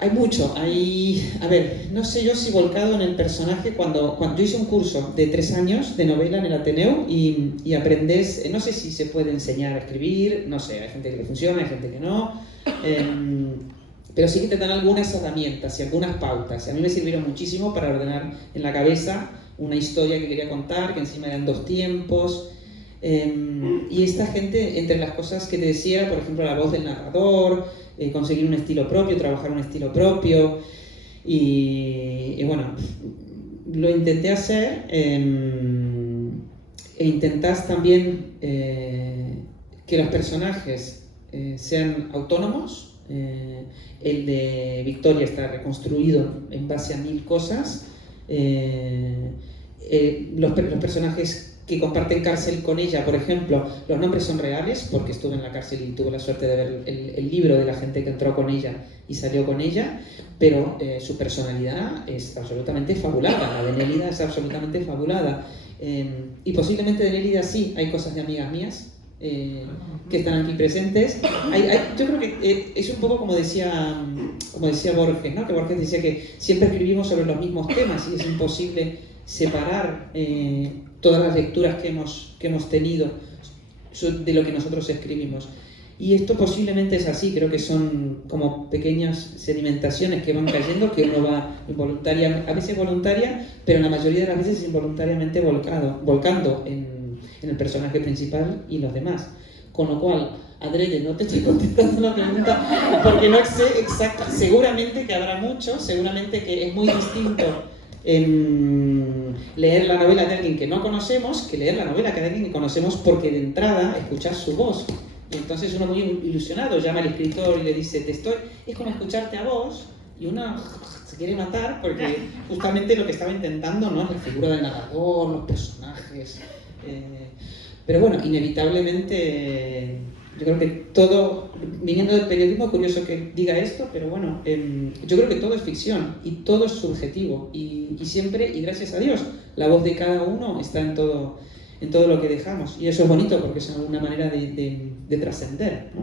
Hay mucho, a ver, no sé yo si volcado en el personaje, cuando yo hice un curso de 3 años de novela en el Ateneo y aprendes, no sé si se puede enseñar a escribir, no sé, hay gente que le funciona, hay gente que no, pero sí que te dan algunas herramientas y algunas pautas. A mí me sirvieron muchísimo para ordenar en la cabeza una historia que quería contar, que encima eran 2 tiempos. Y esta gente, entre las cosas que te decía, por ejemplo, la voz del narrador, conseguir un estilo propio, trabajar un estilo propio, y bueno, lo intenté hacer, e intentás también que los personajes sean autónomos. El de Victoria está reconstruido en base a 1000 cosas. Los personajes que comparten cárcel con ella, por ejemplo, los nombres son reales porque estuve en la cárcel y tuve la suerte de ver el libro de la gente que entró con ella y salió con ella, pero su personalidad es absolutamente fabulada, la de Nélida es absolutamente fabulada, y posiblemente de Nélida sí hay cosas de amigas mías que están aquí presentes. Yo creo que es un poco como decía Borges, ¿no? Que Borges decía que siempre escribimos sobre los mismos temas y es imposible separar todas las lecturas que hemos tenido de lo que nosotros escribimos. Y esto posiblemente es así, creo que son como pequeñas sedimentaciones que van cayendo, que uno va a veces voluntaria, pero en la mayoría de las veces involuntariamente volcando en el personaje principal y los demás. Con lo cual, adrede, no te estoy contestando la pregunta porque no sé exacto, seguramente que habrá mucho, seguramente que es muy distinto leer la novela de alguien que no conocemos que leer la novela de alguien que conocemos, porque de entrada escuchar su voz y entonces uno muy ilusionado llama al escritor y le dice es como escucharte a vos, y uno se quiere matar porque justamente lo que estaba intentando, ¿no?, la figura del narrador, los personajes, pero bueno, inevitablemente yo creo que todo, viniendo del periodismo, es curioso que diga esto, pero bueno, yo creo que todo es ficción y todo es subjetivo y siempre, y gracias a Dios, la voz de cada uno está en todo lo que dejamos, y eso es bonito porque es una manera de trascender, ¿no?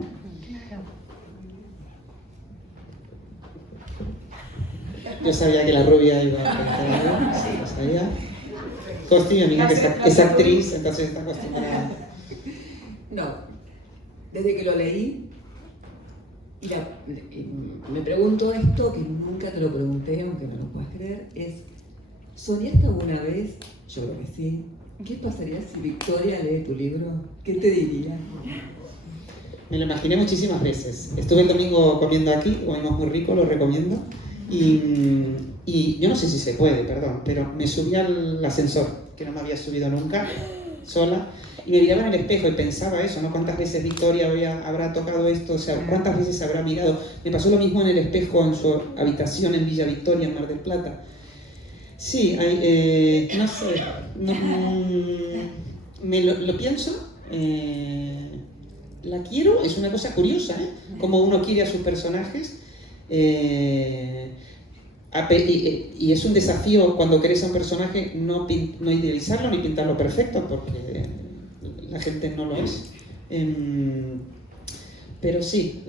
Yo sabía que la rubia iba a preguntar, sí, lo sabía. Costi, mi amiga, que es actriz, entonces está acostumbrada. No. Desde que lo leí, y me pregunto esto, que nunca te lo pregunté, aunque no lo puedas creer, es, ¿soñaste alguna vez? Yo creo que sí. ¿Qué pasaría si Victoria lee tu libro? ¿Qué te diría? Me lo imaginé muchísimas veces. Estuve el domingo comiendo aquí, comimos muy rico, lo recomiendo, y yo no sé si se puede, perdón, pero me subí al ascensor, que no me había subido nunca, sola, y me miraba en el espejo y pensaba eso, ¿no? ¿Cuántas veces Victoria habrá tocado esto? O sea, ¿cuántas veces habrá mirado? Me pasó lo mismo en el espejo en su habitación en Villa Victoria, en Mar del Plata. Sí, no sé, me lo pienso, la quiero, es una cosa curiosa, ¿eh? Como uno quiere a sus personajes. y es un desafío cuando querés a un personaje no idealizarlo ni pintarlo perfecto, porque la gente no lo es. Pero sí,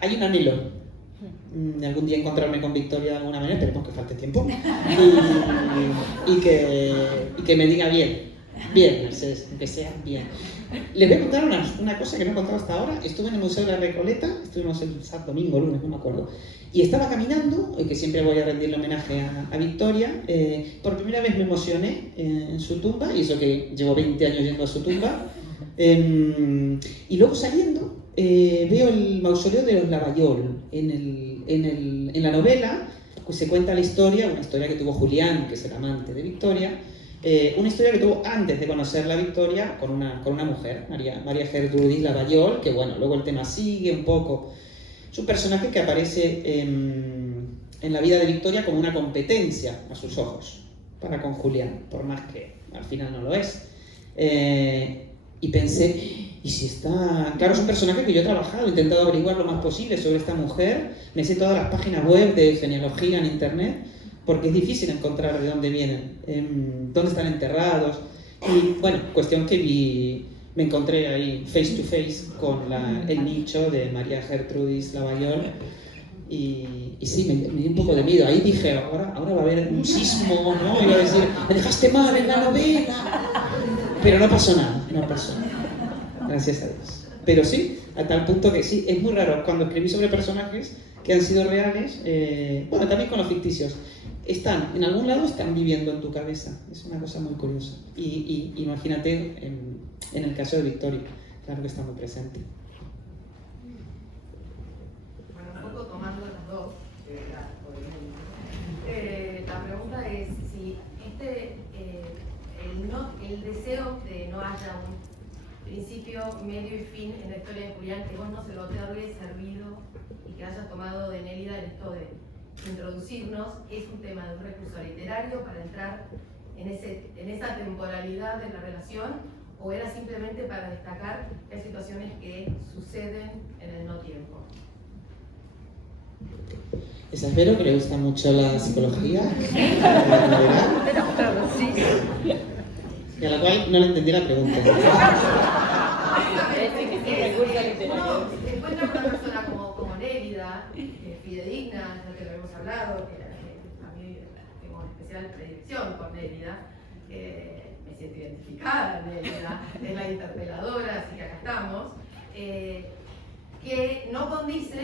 hay un anhelo de algún día encontrarme con Victoria de alguna manera, esperemos que falte tiempo, y que me diga bien, Mercedes, que sea bien. Les voy a contar una cosa que no he contado hasta ahora. Estuve en el Museo de la Recoleta, estuvimos el sábado, domingo, lunes, no me acuerdo, y estaba caminando, que siempre voy a rendirle homenaje a Victoria. Por primera vez me emocioné en su tumba, y eso que llevo 20 años yendo a su tumba. Y luego saliendo veo el mausoleo de los Lavallol. En la novela pues se cuenta la historia, una historia que tuvo Julián, que es el amante de Victoria, una historia que tuvo antes de conocer la Victoria con una mujer, María Gertrudis Lavallol, que bueno, luego el tema sigue un poco. Es un personaje que aparece en la vida de Victoria como una competencia a sus ojos para con Julián, por más que al final no lo es. Y pensé, ¿y si está...? Claro, es un personaje que yo he trabajado, he intentado averiguar lo más posible sobre esta mujer, me sé todas las páginas web de genealogía en internet, porque es difícil encontrar de dónde vienen, dónde están enterrados. Y bueno, cuestión que me encontré ahí face to face con el nicho de María Gertrudis Lavallol. Y sí, me dio un poco de miedo. Ahí dije, ahora va a haber un sismo, ¿no? Iba a decir, me dejaste mal en la novela. Pero no pasó nada. Gracias a Dios. Pero sí, a tal punto que sí, es muy raro cuando escribí sobre personajes que han sido reales, bueno, también con los ficticios. En algún lado están viviendo en tu cabeza. Es una cosa muy curiosa. Y imagínate en el caso de Victoria, claro que está muy presente. Bueno, un poco tomando las dos, la pregunta es si el deseo de no haya un principio, medio y fin en la historia de Julián, que vos no se lo otorgue servido y que hayas tomado de Nélida en esto de introducirnos, es un tema de un recurso literario para entrar en esa temporalidad de la relación, o era simplemente para destacar las situaciones que suceden en el no tiempo. Es Albero, que le gusta mucho la psicología, y a la cual no le entendí la pregunta. Uno se encuentra con una persona como Nélida, fidedigna, ya que lo hemos hablado, que a mí tengo una especial predilección por Nélida, me siento identificada en Nélida, es la interpeladora, así que acá estamos, que no condice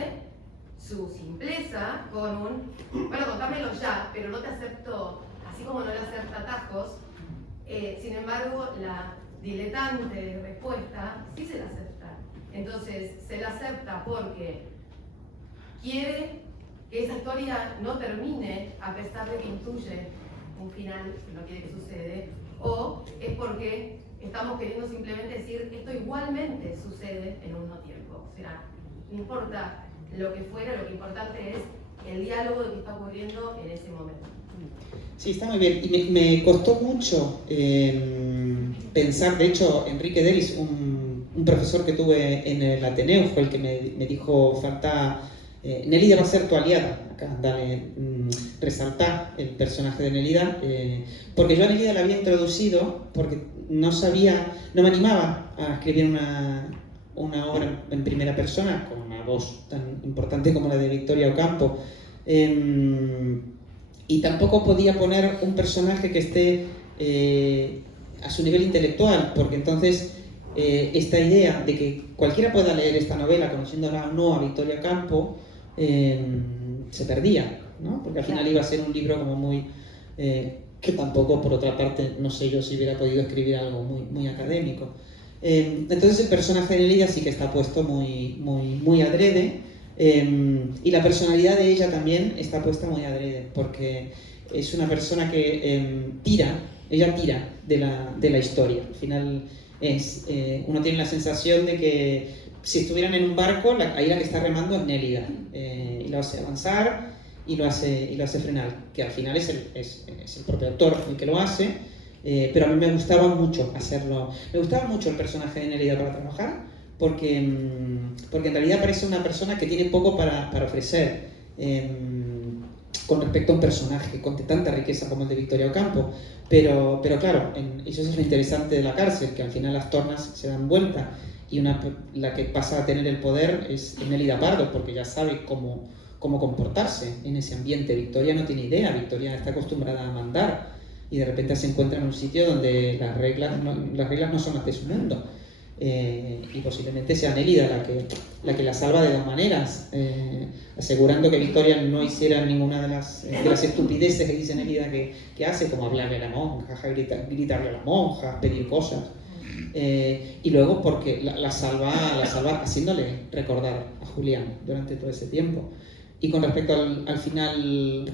su simpleza con bueno, contámelo ya, pero no te acepto, así como no le acepta atajos. Sin embargo, la diletante respuesta sí se la acepta. Entonces, se la acepta porque quiere que esa historia no termine a pesar de que intuye un final que no quiere que sucede, o es porque estamos queriendo simplemente decir esto igualmente sucede en un no tiempo. O sea, no importa lo que fuera, lo que importante es el diálogo de que está ocurriendo en ese momento. Sí, está muy bien. Y me costó mucho pensar, de hecho, Enrique Delis, un profesor que tuve en el Ateneo, fue el que me dijo, Nélida va a ser tu aliada, acá, resaltar el personaje de Nélida, porque yo a Nélida la había introducido porque no me animaba a escribir una obra en primera persona con una voz tan importante como la de Victoria Ocampo. Y tampoco podía poner un personaje que esté a su nivel intelectual, porque entonces esta idea de que cualquiera pueda leer esta novela conociéndola o no a Victoria Ocampo se perdía, ¿no? Porque al final iba a ser un libro como muy... que tampoco, por otra parte, no sé yo si hubiera podido escribir algo muy, muy académico. Entonces el personaje de Nélida sí que está puesto muy, muy, muy adrede. Y la personalidad de ella también está puesta muy adrede, porque es una persona que ella tira de la historia. Al final uno tiene la sensación de que si estuvieran en un barco, ahí la que está remando es Nélida, y lo hace avanzar y lo hace frenar, que al final es el propio autor el que lo hace. Pero a mí me gustaba mucho hacerlo, me gustaba mucho el personaje de Nélida para trabajar, porque en realidad parece una persona que tiene poco para ofrecer. con respecto a un personaje con tanta riqueza como el de Victoria Ocampo. Pero claro, eso es lo interesante de la cárcel, que al final las tornas se dan vuelta y la que pasa a tener el poder es Nélida Pardo, porque ya sabe cómo comportarse en ese ambiente. Victoria no tiene idea, Victoria está acostumbrada a mandar y de repente se encuentra en un sitio donde las reglas no son las de su mundo. Y posiblemente sea Nélida la que la salva de dos maneras, asegurando que Victoria no hiciera ninguna de las estupideces que dice Nélida que hace, como hablarle a la monja, gritarle a la monja, pedir cosas. Y luego porque la salva haciéndole recordar a Julián durante todo ese tiempo. Y con respecto al final,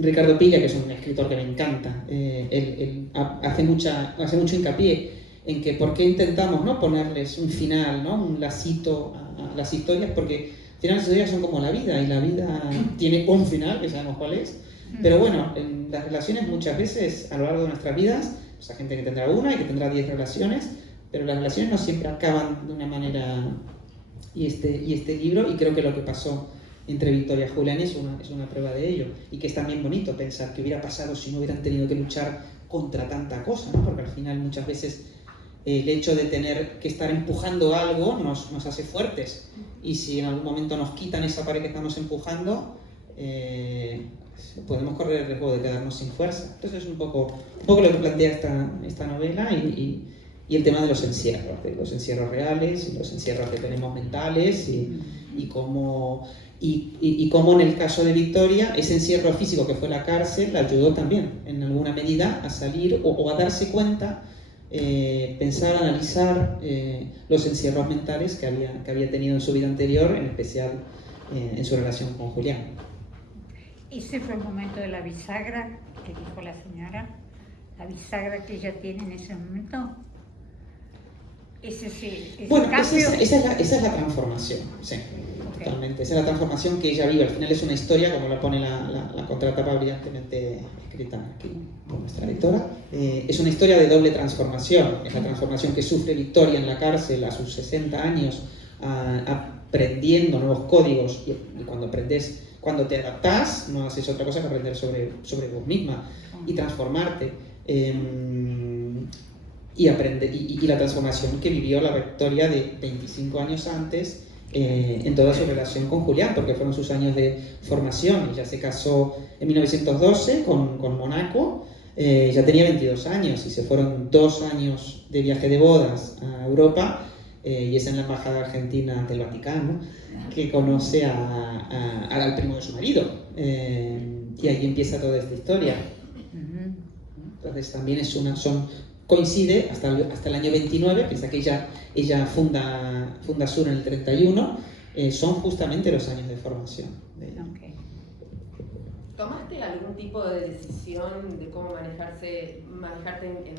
Ricardo Piglia, que es un escritor que me encanta, él hace mucho hincapié en que por qué intentamos, ¿no?, ponerles un final, ¿no?, un lacito a las historias, porque al final las historias son como la vida, y la vida tiene un final, que sabemos cuál es. Pero bueno, en las relaciones muchas veces a lo largo de nuestras vidas, pues hay gente que tendrá una y que tendrá 10 relaciones, pero las relaciones no siempre acaban de una manera. Y este libro, y creo que lo que pasó entre Victoria y Julián es una prueba de ello, y que es también bonito pensar qué hubiera pasado si no hubieran tenido que luchar contra tanta cosa, ¿no? Porque al final muchas veces el hecho de tener que estar empujando algo nos hace fuertes, y si en algún momento nos quitan esa pared que estamos empujando, podemos correr el riesgo de quedarnos sin fuerza. Entonces es un poco lo que plantea esta novela, y el tema de los encierros reales y los encierros que tenemos mentales, y cómo en el caso de Victoria ese encierro físico que fue la cárcel la ayudó también en alguna medida a salir o a darse cuenta, pensar, analizar los encierros mentales que había tenido en su vida anterior, en especial en su relación con Julián. Ese fue el momento de la bisagra que dijo la señora, la bisagra que ella tiene en ese momento. Ese Bueno, cambio. esa es la transformación, sí, okay. Totalmente. Esa es la transformación que ella vive. Al final es una historia, como la pone la contratapa brillantemente escrita aquí por nuestra lectora. Es una historia de doble transformación. Es la transformación que sufre Victoria en la cárcel a sus 60 años, aprendiendo nuevos códigos. Y cuando te adaptás, no haces otra cosa que aprender sobre vos misma y transformarte. Y la transformación que vivió la Victoria de 25 años antes en toda su relación con Julián, porque fueron sus años de formación. Ella se casó en 1912 con Monaco, ya tenía 22 años y se fueron 2 años de viaje de bodas a Europa, y es en la embajada argentina del Vaticano que conoce al primo de su marido, y ahí empieza toda esta historia. Entonces también coincide hasta el año 29, piensa que ella funda Sur en el 31, son justamente los años de formación de ella. Okay. ¿Tomaste algún tipo de decisión de cómo manejarte en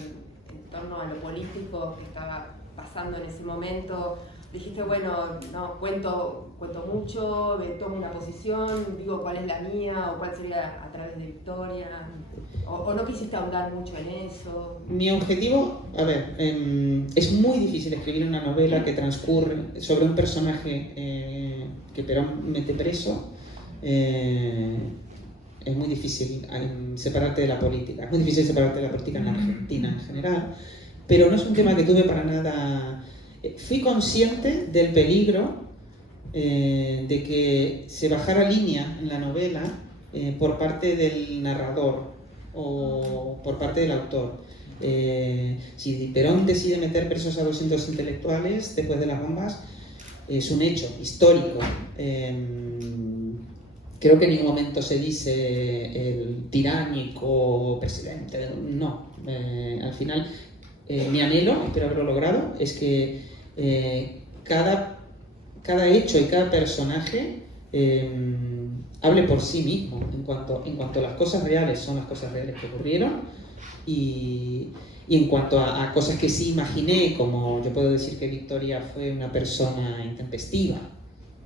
torno a lo político que estaba pasando en ese momento? Dijiste, bueno, no, cuento mucho, tomo una posición, digo cuál es la mía o cuál sería a través de Victoria, o no quisiste ahondar mucho en eso. Mi objetivo, es muy difícil escribir una novela que transcurre sobre un personaje que Perón mete preso. Es muy difícil separarte de la política, es muy difícil separarte de la política en Argentina en general, pero no es un tema que tuve para nada. Fui consciente del peligro de que se bajara línea en la novela por parte del narrador o por parte del autor. Si Perón decide meter presos a 200 intelectuales después de las bombas, es un hecho histórico. Creo que en ningún momento se dice el tiránico presidente, no. Al final, mi anhelo, espero haberlo logrado, es que cada hecho y cada personaje hable por sí mismo en cuanto a las cosas reales son las cosas reales que ocurrieron, y en cuanto a cosas que sí imaginé, como yo puedo decir que Victoria fue una persona intempestiva,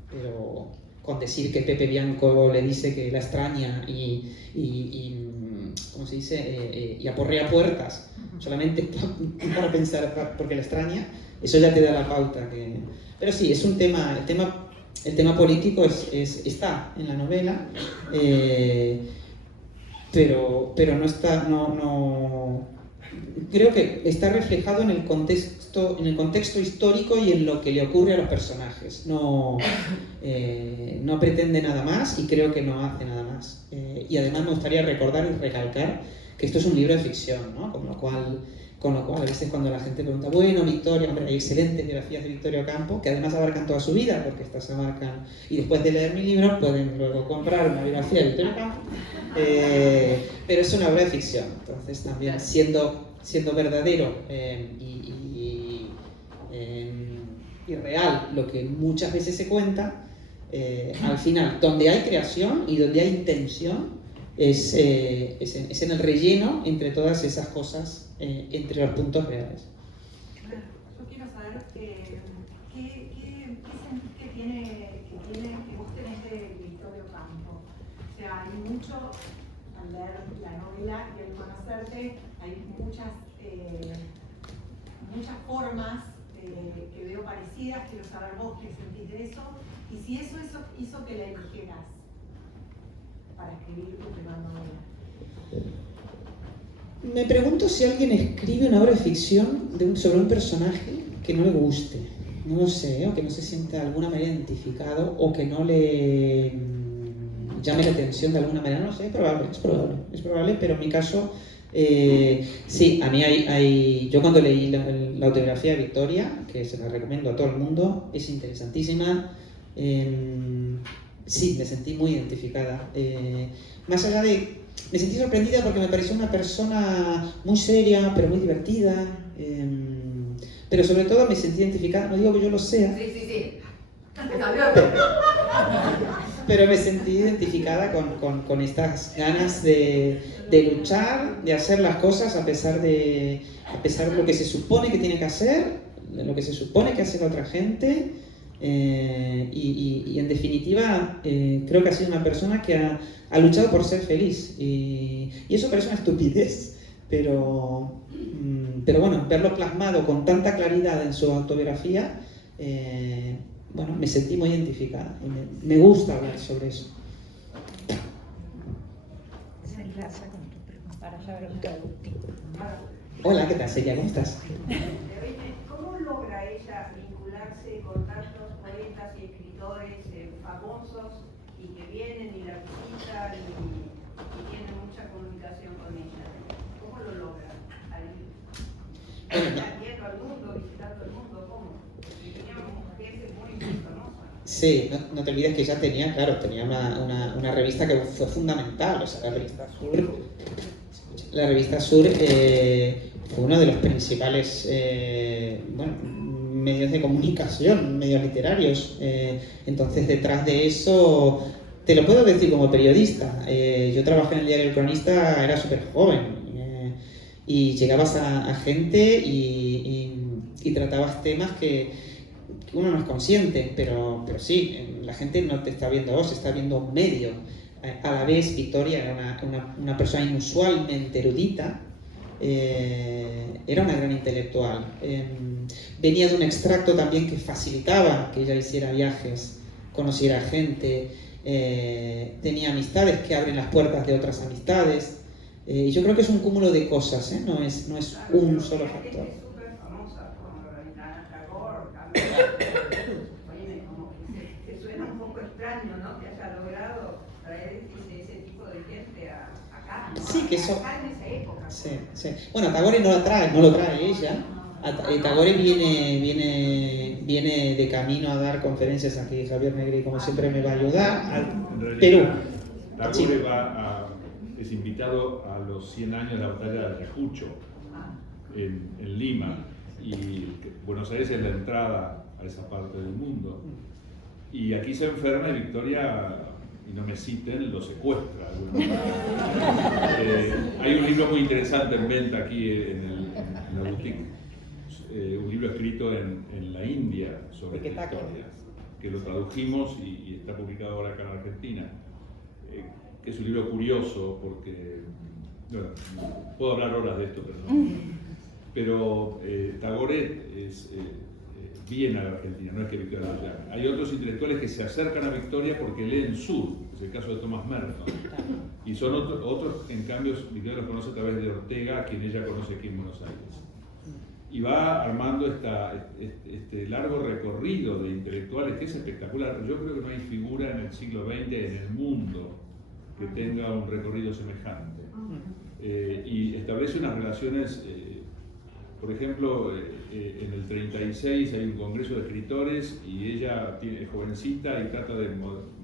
pero con decir que Pepe Bianco le dice que la extraña y ¿cómo se dice? Y aporrea puertas solamente para pensar porque la extraña, eso ya te da la pauta. Pero sí, es un tema, el tema el tema político está en la novela, pero no está, no, creo que está reflejado en el contexto histórico y en lo que le ocurre a los personajes. No pretende nada más y creo que no hace nada más. Y además me gustaría recordar y recalcar que esto es un libro de ficción, ¿no? Con lo cual a veces cuando la gente pregunta, bueno, Victoria, hombre, hay excelentes biografías de Victoria Ocampo, que además abarcan toda su vida, porque estas abarcan, y después de leer mi libro pueden luego comprar una biografía de Victoria Ocampo, pero es una obra de ficción, entonces también siendo verdadero y real lo que muchas veces se cuenta, al final, donde hay creación y donde hay intención, es en el relleno entre todas esas cosas, entre los puntos reales. Claro, yo quiero saber qué que vos tenés de Victoria Ocampo. O sea, hay mucho, al leer la novela y al conocerte, hay muchas formas que veo parecidas. Quiero saber vos qué sentís de eso y si eso hizo que la eligieras para escribir tu primera novela. Me pregunto si alguien escribe una obra de ficción sobre un personaje que no le guste, no lo sé, o que no se sienta de alguna manera identificado, o que no le llame la atención de alguna manera, no sé, es probable, pero en mi caso, sí, a mí yo cuando leí la autobiografía de Victoria, que se la recomiendo a todo el mundo, es interesantísima. Sí, me sentí muy identificada. Más allá de... Me sentí sorprendida porque me pareció una persona muy seria, pero muy divertida. Pero sobre todo me sentí identificada, no digo que yo lo sea. Sí. Pero me sentí identificada con estas ganas de luchar, de hacer las cosas a pesar de lo que se supone que tiene que hacer, de lo que se supone que hace la otra gente. Y en definitiva creo que ha sido una persona que ha luchado por ser feliz y eso parece una estupidez, pero bueno, verlo plasmado con tanta claridad en su autobiografía, bueno, me sentí muy identificada y me gusta hablar sobre eso. Se enlaza con tu pregunta para saber un traductivo. Hola, ¿qué tal, Celia? ¿Cómo estás? ¿Cómo logra ella vincularse con tantos poetas y escritores famosos y que vienen y la visitan y tienen mucha comunicación con ella? ¿Cómo lo logra? ¿Está yendo al mundo, visitando el mundo? ¿Cómo? Porque tenía gente muy famosa. Sí, no te olvides que ella tenía una revista que fue fundamental, o sea, la revista Sur fue uno de los principales medios de comunicación, medios literarios. Entonces, detrás de eso, te lo puedo decir como periodista. Yo trabajé en el diario El Cronista, era súper joven, y llegabas a gente y tratabas temas que uno no es consciente, pero sí, la gente no te está viendo a vos, está viendo un medio. A la vez, Victoria era una persona inusualmente erudita, era una gran intelectual. Venía de un extracto también que facilitaba que ella hiciera viajes, conociera gente, tenía amistades que abren las puertas de otras amistades. Y yo creo que es un cúmulo de cosas, no es un solo factor. Te suena un poco extraño, ¿no? Que haya logrado traer ese tipo de gente acá, ¿no? Sí, que eso... Acá en esa época. Sí. Bueno, Tagore no lo trae ella. Tagore viene de camino a dar conferencias aquí. Javier Negri, como siempre, me va a ayudar al Perú. Tagore es invitado a los 100 años de la batalla de Ayacucho en Lima, y Buenos Aires es la entrada a esa parte del mundo. Y aquí se enferma y Victoria, y no me citen, lo secuestra. Hay un libro muy interesante en venta aquí en la boutique, un libro escrito en la India sobre esta historia, que lo tradujimos y está publicado ahora acá en Argentina. Que es un libro curioso porque, bueno, puedo hablar horas de esto, pero Tagore viene a la Argentina, no es que Victoria lo llame. Hay otros intelectuales que se acercan a Victoria porque leen Sur, es el caso de Thomas Merton. Y son otros, en cambio, Victoria los conoce a través de Ortega, a quien ella conoce aquí en Buenos Aires. Y va armando este largo recorrido de intelectuales que es espectacular. Yo creo que no hay figura en el siglo XX en el mundo que tenga un recorrido semejante. Y establece unas relaciones, por ejemplo, en el 36 hay un congreso de escritores y ella es jovencita y trata de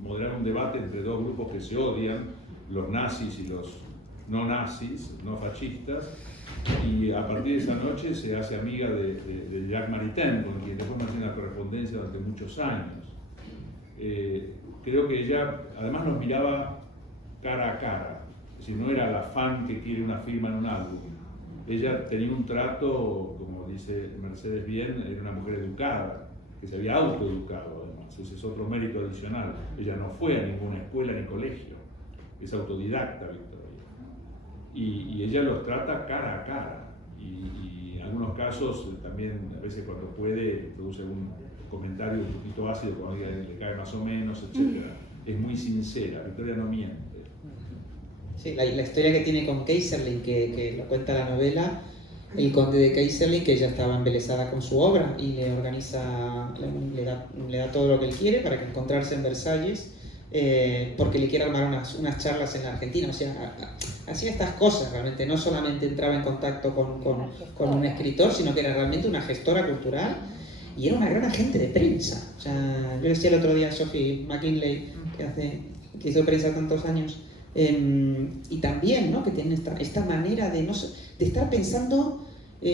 moderar un debate entre dos grupos que se odian, los nazis y los no nazis, no fascistas, y a partir de esa noche se hace amiga de Jacques Maritain, con quien después mantiene una correspondencia durante muchos años. Creo que ella además nos miraba cara a cara, es decir, no era la fan que quiere una firma en un álbum. Ella tenía un trato, como dice Mercedes bien, era una mujer educada, que se había autoeducado además, ese es otro mérito adicional. Ella no fue a ninguna escuela ni colegio, es autodidacta, Victoria. Y ella los trata cara a cara, y en algunos casos también, a veces cuando puede, produce algún comentario un poquito ácido, cuando a alguien le cae más o menos, etc. Es muy sincera, Victoria no miente. Sí, la historia que tiene con Keyserling, que lo cuenta la novela, el conde de Keyserling, que ella estaba embelesada con su obra y le organiza, le da todo lo que él quiere para que encontrarse en Versalles, porque le quiere armar unas charlas en la Argentina. O sea, hacía estas cosas realmente, no solamente entraba en contacto con un escritor, sino que era realmente una gestora cultural y era una gran agente de prensa. O sea, yo decía el otro día a Sophie McKinley, que hizo prensa tantos años, y también, ¿no?, que tienen esta manera de estar pensando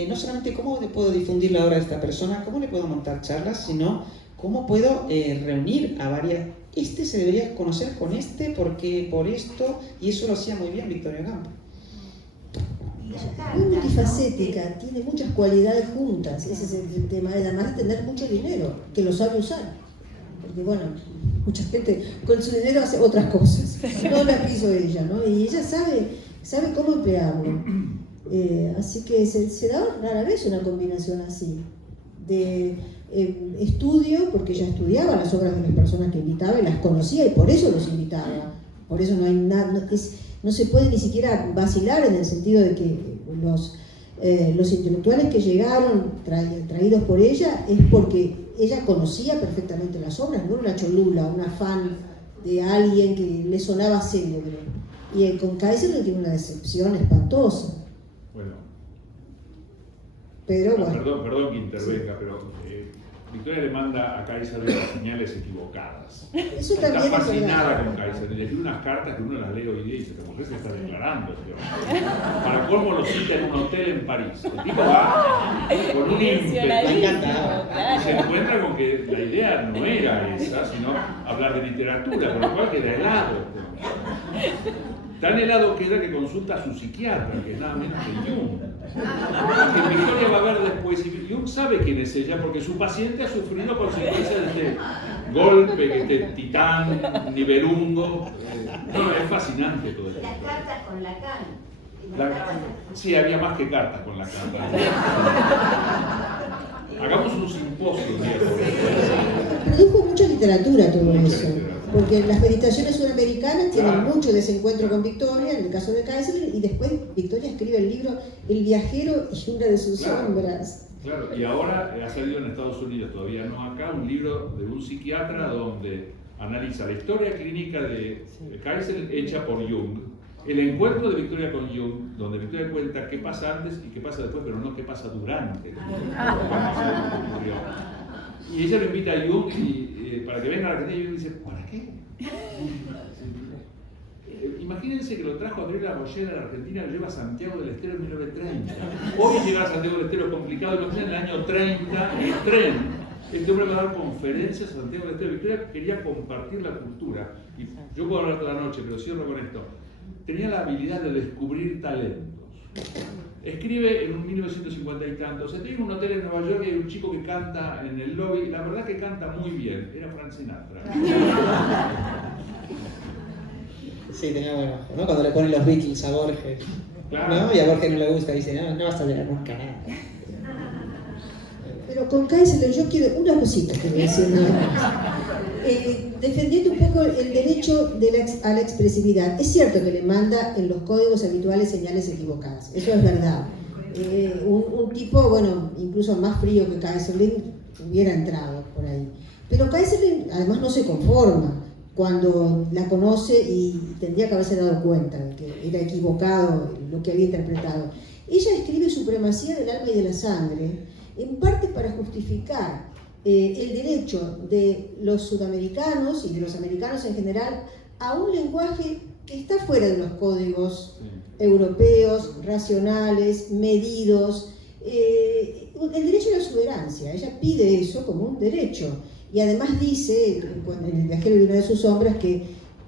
no solamente cómo puedo difundir la obra de esta persona, cómo le puedo montar charlas, sino cómo puedo reunir a varias. Este se debería conocer con este porque por esto, y eso lo hacía muy bien Victoria Campo. Muy multifacética, tiene muchas cualidades juntas, ese es el tema, además de tener mucho dinero, que lo sabe usar. Porque bueno, mucha gente con su dinero hace otras cosas, no las hizo ella, ¿no? Y ella sabe cómo emplearlo. Así que se da rara vez una combinación así, de estudio, porque ella estudiaba las obras de las personas que invitaba y las conocía y por eso los invitaba. Por eso no hay nada, no se puede ni siquiera vacilar en el sentido de que los intelectuales que llegaron traídos por ella es porque ella conocía perfectamente las obras, no era una cholula, una fan de alguien que le sonaba célebre. Y con Kaiser tiene una decepción espantosa. Bueno. Pero bueno. Perdón que intervenga, sí. Pero Victoria le manda a Kaiser las señales equivocadas. Eso está también fascinada con Kaiser. Le escribe unas cartas que uno las lee hoy día y dice, esta mujer se está declarando. Para colmo lo cita en un hotel en París. El tipo va con un ímpetu. Se encuentra con que la idea no era esa, sino hablar de literatura, con lo cual queda helado. Tan helado queda que consulta a su psiquiatra, que es nada menos que Jung. Que Victoria va a ver después, y Jung sabe quién es ella, porque su paciente ha sufrido consecuencias de este golpe, este titán, nivelungo. No, es fascinante todo esto. Las cartas con Lacan. Sí, había más que cartas con Lacan. Hagamos un simposio. Produjo mucha literatura todo eso. Porque las meditaciones suramericanas tienen mucho desencuentro con Victoria, en el caso de Kaiser, y después Victoria escribe el libro El viajero y una de sus sombras. Claro, y ahora ha salido en Estados Unidos, todavía no acá, un libro de un psiquiatra donde analiza la historia clínica de Kaiser hecha por Jung, el encuentro de Victoria con Jung, donde Victoria cuenta qué pasa antes y qué pasa después, pero no qué pasa durante. Y ella lo invita a Jung para que venga a la Argentina, y Jung dice, ¿para qué? Imagínense que lo trajo a Gabriela Roger a la Argentina, lo lleva a Santiago del Estero en 1930. Hoy llegar a Santiago del Estero es complicado, lo en el año 30, el tren. Este hombre va a dar conferencias a Santiago del Estero. Victoria quería compartir la cultura. Y yo puedo hablar toda la noche, pero cierro con esto. Tenía la habilidad de descubrir talentos. Escribe en un 1950 y tantos. Estoy en un hotel en Nueva York y hay un chico que canta en el lobby. La verdad que canta muy bien. Era Frank Sinatra. Sí, tenía buen ojo, ¿no? Cuando le ponen los Beatles a Borges, claro. ¿no? Y a Borges no le gusta, dice, no vas a llegar nunca nada. Pero con Kaiser yo quiero una cosita que voy a decir nada más. Defendiendo un poco el derecho a la expresividad. Es cierto que le manda en los códigos habituales señales equivocadas, eso es verdad. Un tipo, bueno, incluso más frío que Kaiserling hubiera entrado por ahí. Pero Kaiserling además no se conforma cuando la conoce y tendría que haberse dado cuenta de que era equivocado lo que había interpretado. Ella escribe Supremacía del alma y de la sangre, en parte para justificar el derecho de los sudamericanos y de los americanos en general a un lenguaje que está fuera de los códigos europeos, racionales, medidos. El derecho a la exuberancia, ella pide eso como un derecho. Y además dice, en El viajero de una de sus sombras, que,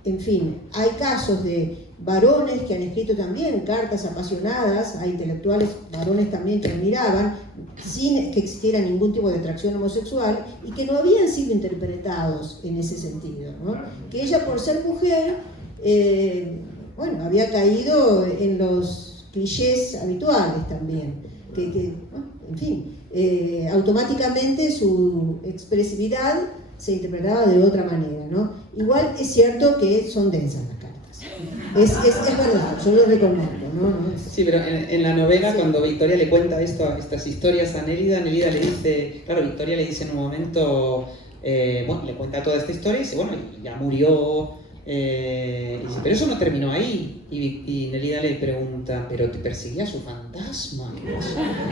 en fin, hay casos de varones que han escrito también cartas apasionadas a intelectuales varones también que admiraban, sin que existiera ningún tipo de atracción homosexual, y que no habían sido interpretados en ese sentido, ¿no? Que ella, por ser mujer, bueno, había caído en los clichés habituales también, bueno, en fin, automáticamente su expresividad se interpretaba de otra manera, ¿no? Igual es cierto que son densas las cartas. Es verdad, yo lo reconozco, ¿no? Sí, pero en la novela, sí, cuando Victoria le cuenta estas historias a Nélida le dice, claro, Victoria le dice en un momento, bueno, le cuenta toda esta historia y dice, bueno, ya murió, y dice, pero eso no terminó ahí. Y Nélida le pregunta, ¿pero te perseguía su fantasma?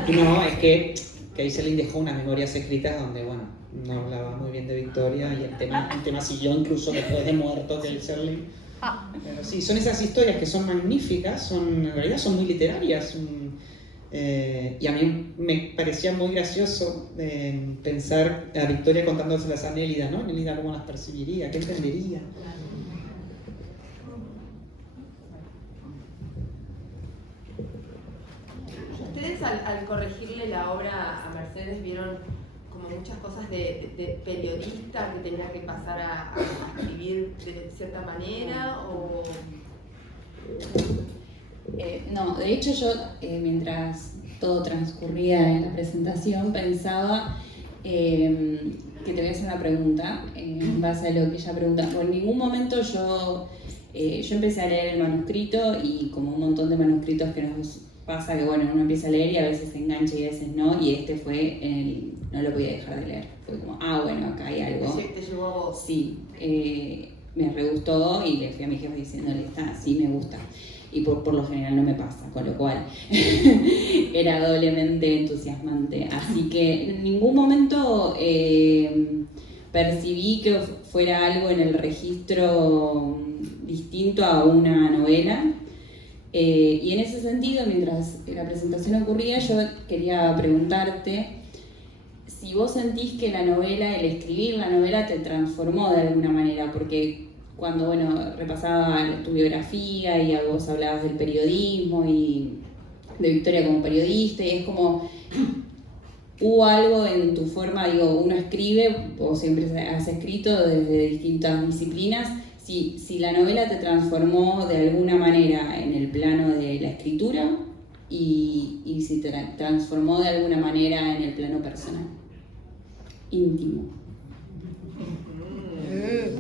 Y no, es que Kaiserling dejó unas memorias escritas donde, bueno, no hablaba muy bien de Victoria y el tema siguió incluso después de muerto Kaiserling. Pero sí, son esas historias que son magníficas, en realidad son muy literarias. Y a mí me parecía muy gracioso pensar a Victoria contándoselas a Nélida, ¿no? Nélida cómo las percibiría, qué entendería. Ustedes al corregirle la obra a Mercedes vieron como muchas cosas de periodista que tenía que pasar a escribir de cierta manera o... No, de hecho yo mientras todo transcurría en la presentación pensaba que te voy a hacer una pregunta en base a lo que ella pregunta. Por ningún momento yo empecé a leer el manuscrito y como un montón de manuscritos que nos pasa que bueno, uno empieza a leer y a veces se engancha y a veces no, y este fue no lo podía dejar de leer. Fue como, bueno, acá hay algo. ¿Te llegó a vos? Sí, me re gustó y le fui a mi jefe diciéndole, sí me gusta. Y por lo general no me pasa, con lo cual era doblemente entusiasmante. Así que en ningún momento percibí que fuera algo en el registro distinto a una novela. Y en ese sentido, mientras la presentación ocurría, yo quería preguntarte si vos sentís que la novela, el escribir la novela te transformó de alguna manera, porque cuando repasaba tu biografía y vos hablabas del periodismo y de Victoria como periodista, y es como, hubo algo en tu forma, uno escribe, vos siempre has escrito desde distintas disciplinas, si la novela te transformó de alguna manera en el plano de la escritura y si te transformó de alguna manera en el plano personal, íntimo.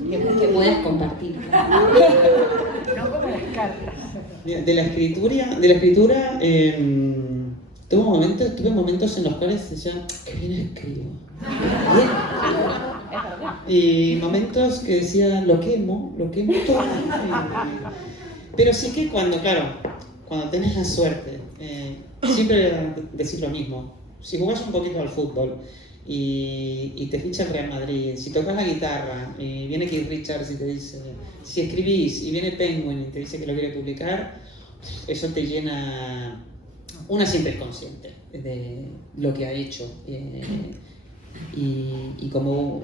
Que puedas compartir. No como las cartas. De la escritura tuve momentos en los cuales decía, qué bien escribo. Bien. Y momentos que decía, lo quemo todo. Pero sí que cuando tenés la suerte, siempre decir lo mismo. Si jugás un poquito al fútbol y te ficha el Real Madrid, si tocas la guitarra y viene Keith Richards y te dice, si escribís y viene Penguin y te dice que lo quiere publicar, eso te llena. Una siempre es consciente de lo que ha hecho. Y como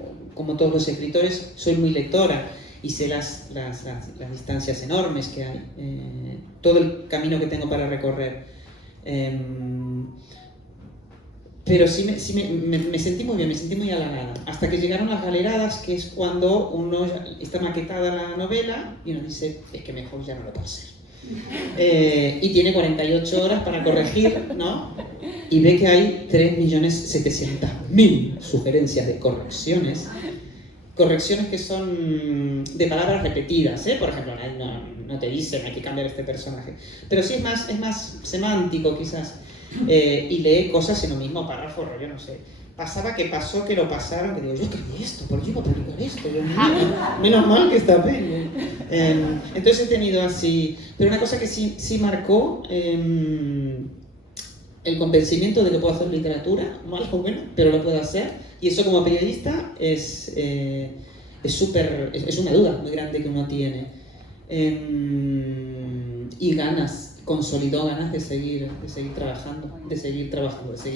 todos los escritores, soy muy lectora y sé las distancias enormes que hay, todo el camino que tengo para recorrer. Pero sí me sentí muy bien, me sentí muy halagada. Hasta que llegaron las galeradas, que es cuando uno está maquetada la novela y uno dice, es que mejor ya no lo puedo hacer. Y tiene 48 horas para corregir, ¿no? y ve que hay 3.700.000 sugerencias de correcciones. Correcciones que son de palabras repetidas, ¿eh? Por ejemplo, no te dicen hay que cambiar este personaje. Pero sí es más semántico quizás. Y lee cosas en un mismo párrafo, yo no sé. Pasaba que pasó, que lo pasaron, que digo, yo escribí esto, ¿por qué iba a publicar esto? Dios mío, menos mal que está bien. Entonces he tenido así... Pero una cosa que sí marcó... el convencimiento de que puedo hacer literatura, mal o bueno, pero lo puedo hacer, y eso como periodista es una duda muy grande que uno tiene. Y consolidó ganas de seguir trabajando, de seguir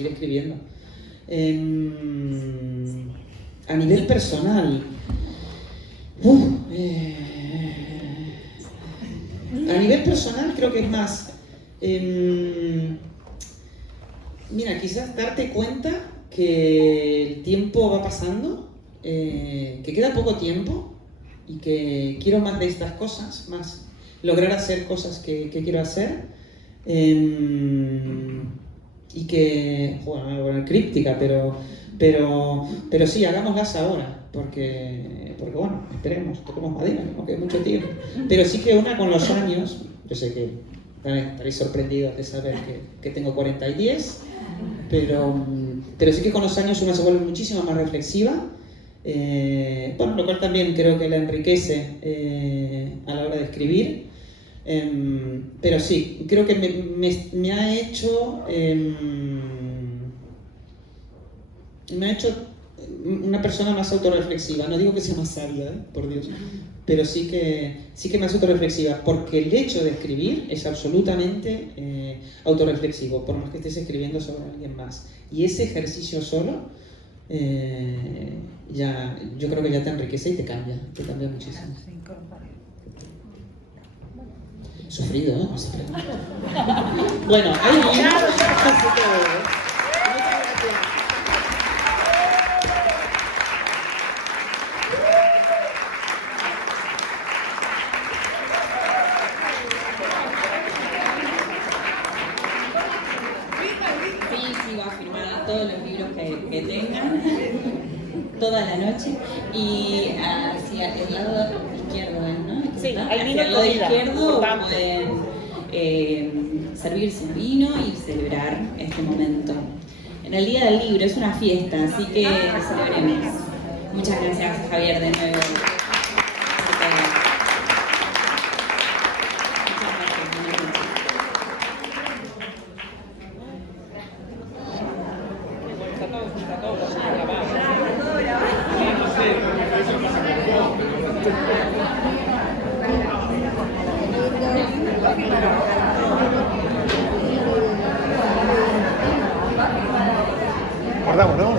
escribiendo. A nivel personal, creo que es más... Mira, quizás darte cuenta que el tiempo va pasando, que queda poco tiempo y que quiero más de estas cosas, más lograr hacer cosas que quiero hacer, y que, bueno, me voy a poner críptica, pero sí, hagámoslas ahora, porque bueno, esperemos, toquemos madera, no quede mucho tiempo, pero sí que una con los años, yo sé que estaréis sorprendidos de saber que tengo 40 y 10, pero sí que con los años una se vuelve muchísimo más reflexiva, bueno, lo cual también creo que la enriquece a la hora de escribir, pero sí, creo que me ha hecho una persona más autorreflexiva. No digo que sea más sabia, por Dios, pero sí que me hace autorreflexiva, porque el hecho de escribir es absolutamente autorreflexivo, por más que estés escribiendo sobre alguien más. Y ese ejercicio solo, yo creo que ya te enriquece y te cambia muchísimo. Sufrido, ¿no? Bueno, hay todos los libros que tengan, toda la noche, y hacia el lado izquierdo, ¿no? Sí, hay hacia vino el lado y comida, izquierdo importante. pueden servirse un vino y celebrar este momento. En el Día del Libro es una fiesta, así que celebremos. Muchas gracias, Javier, de nuevo. Guardamos, ¿no?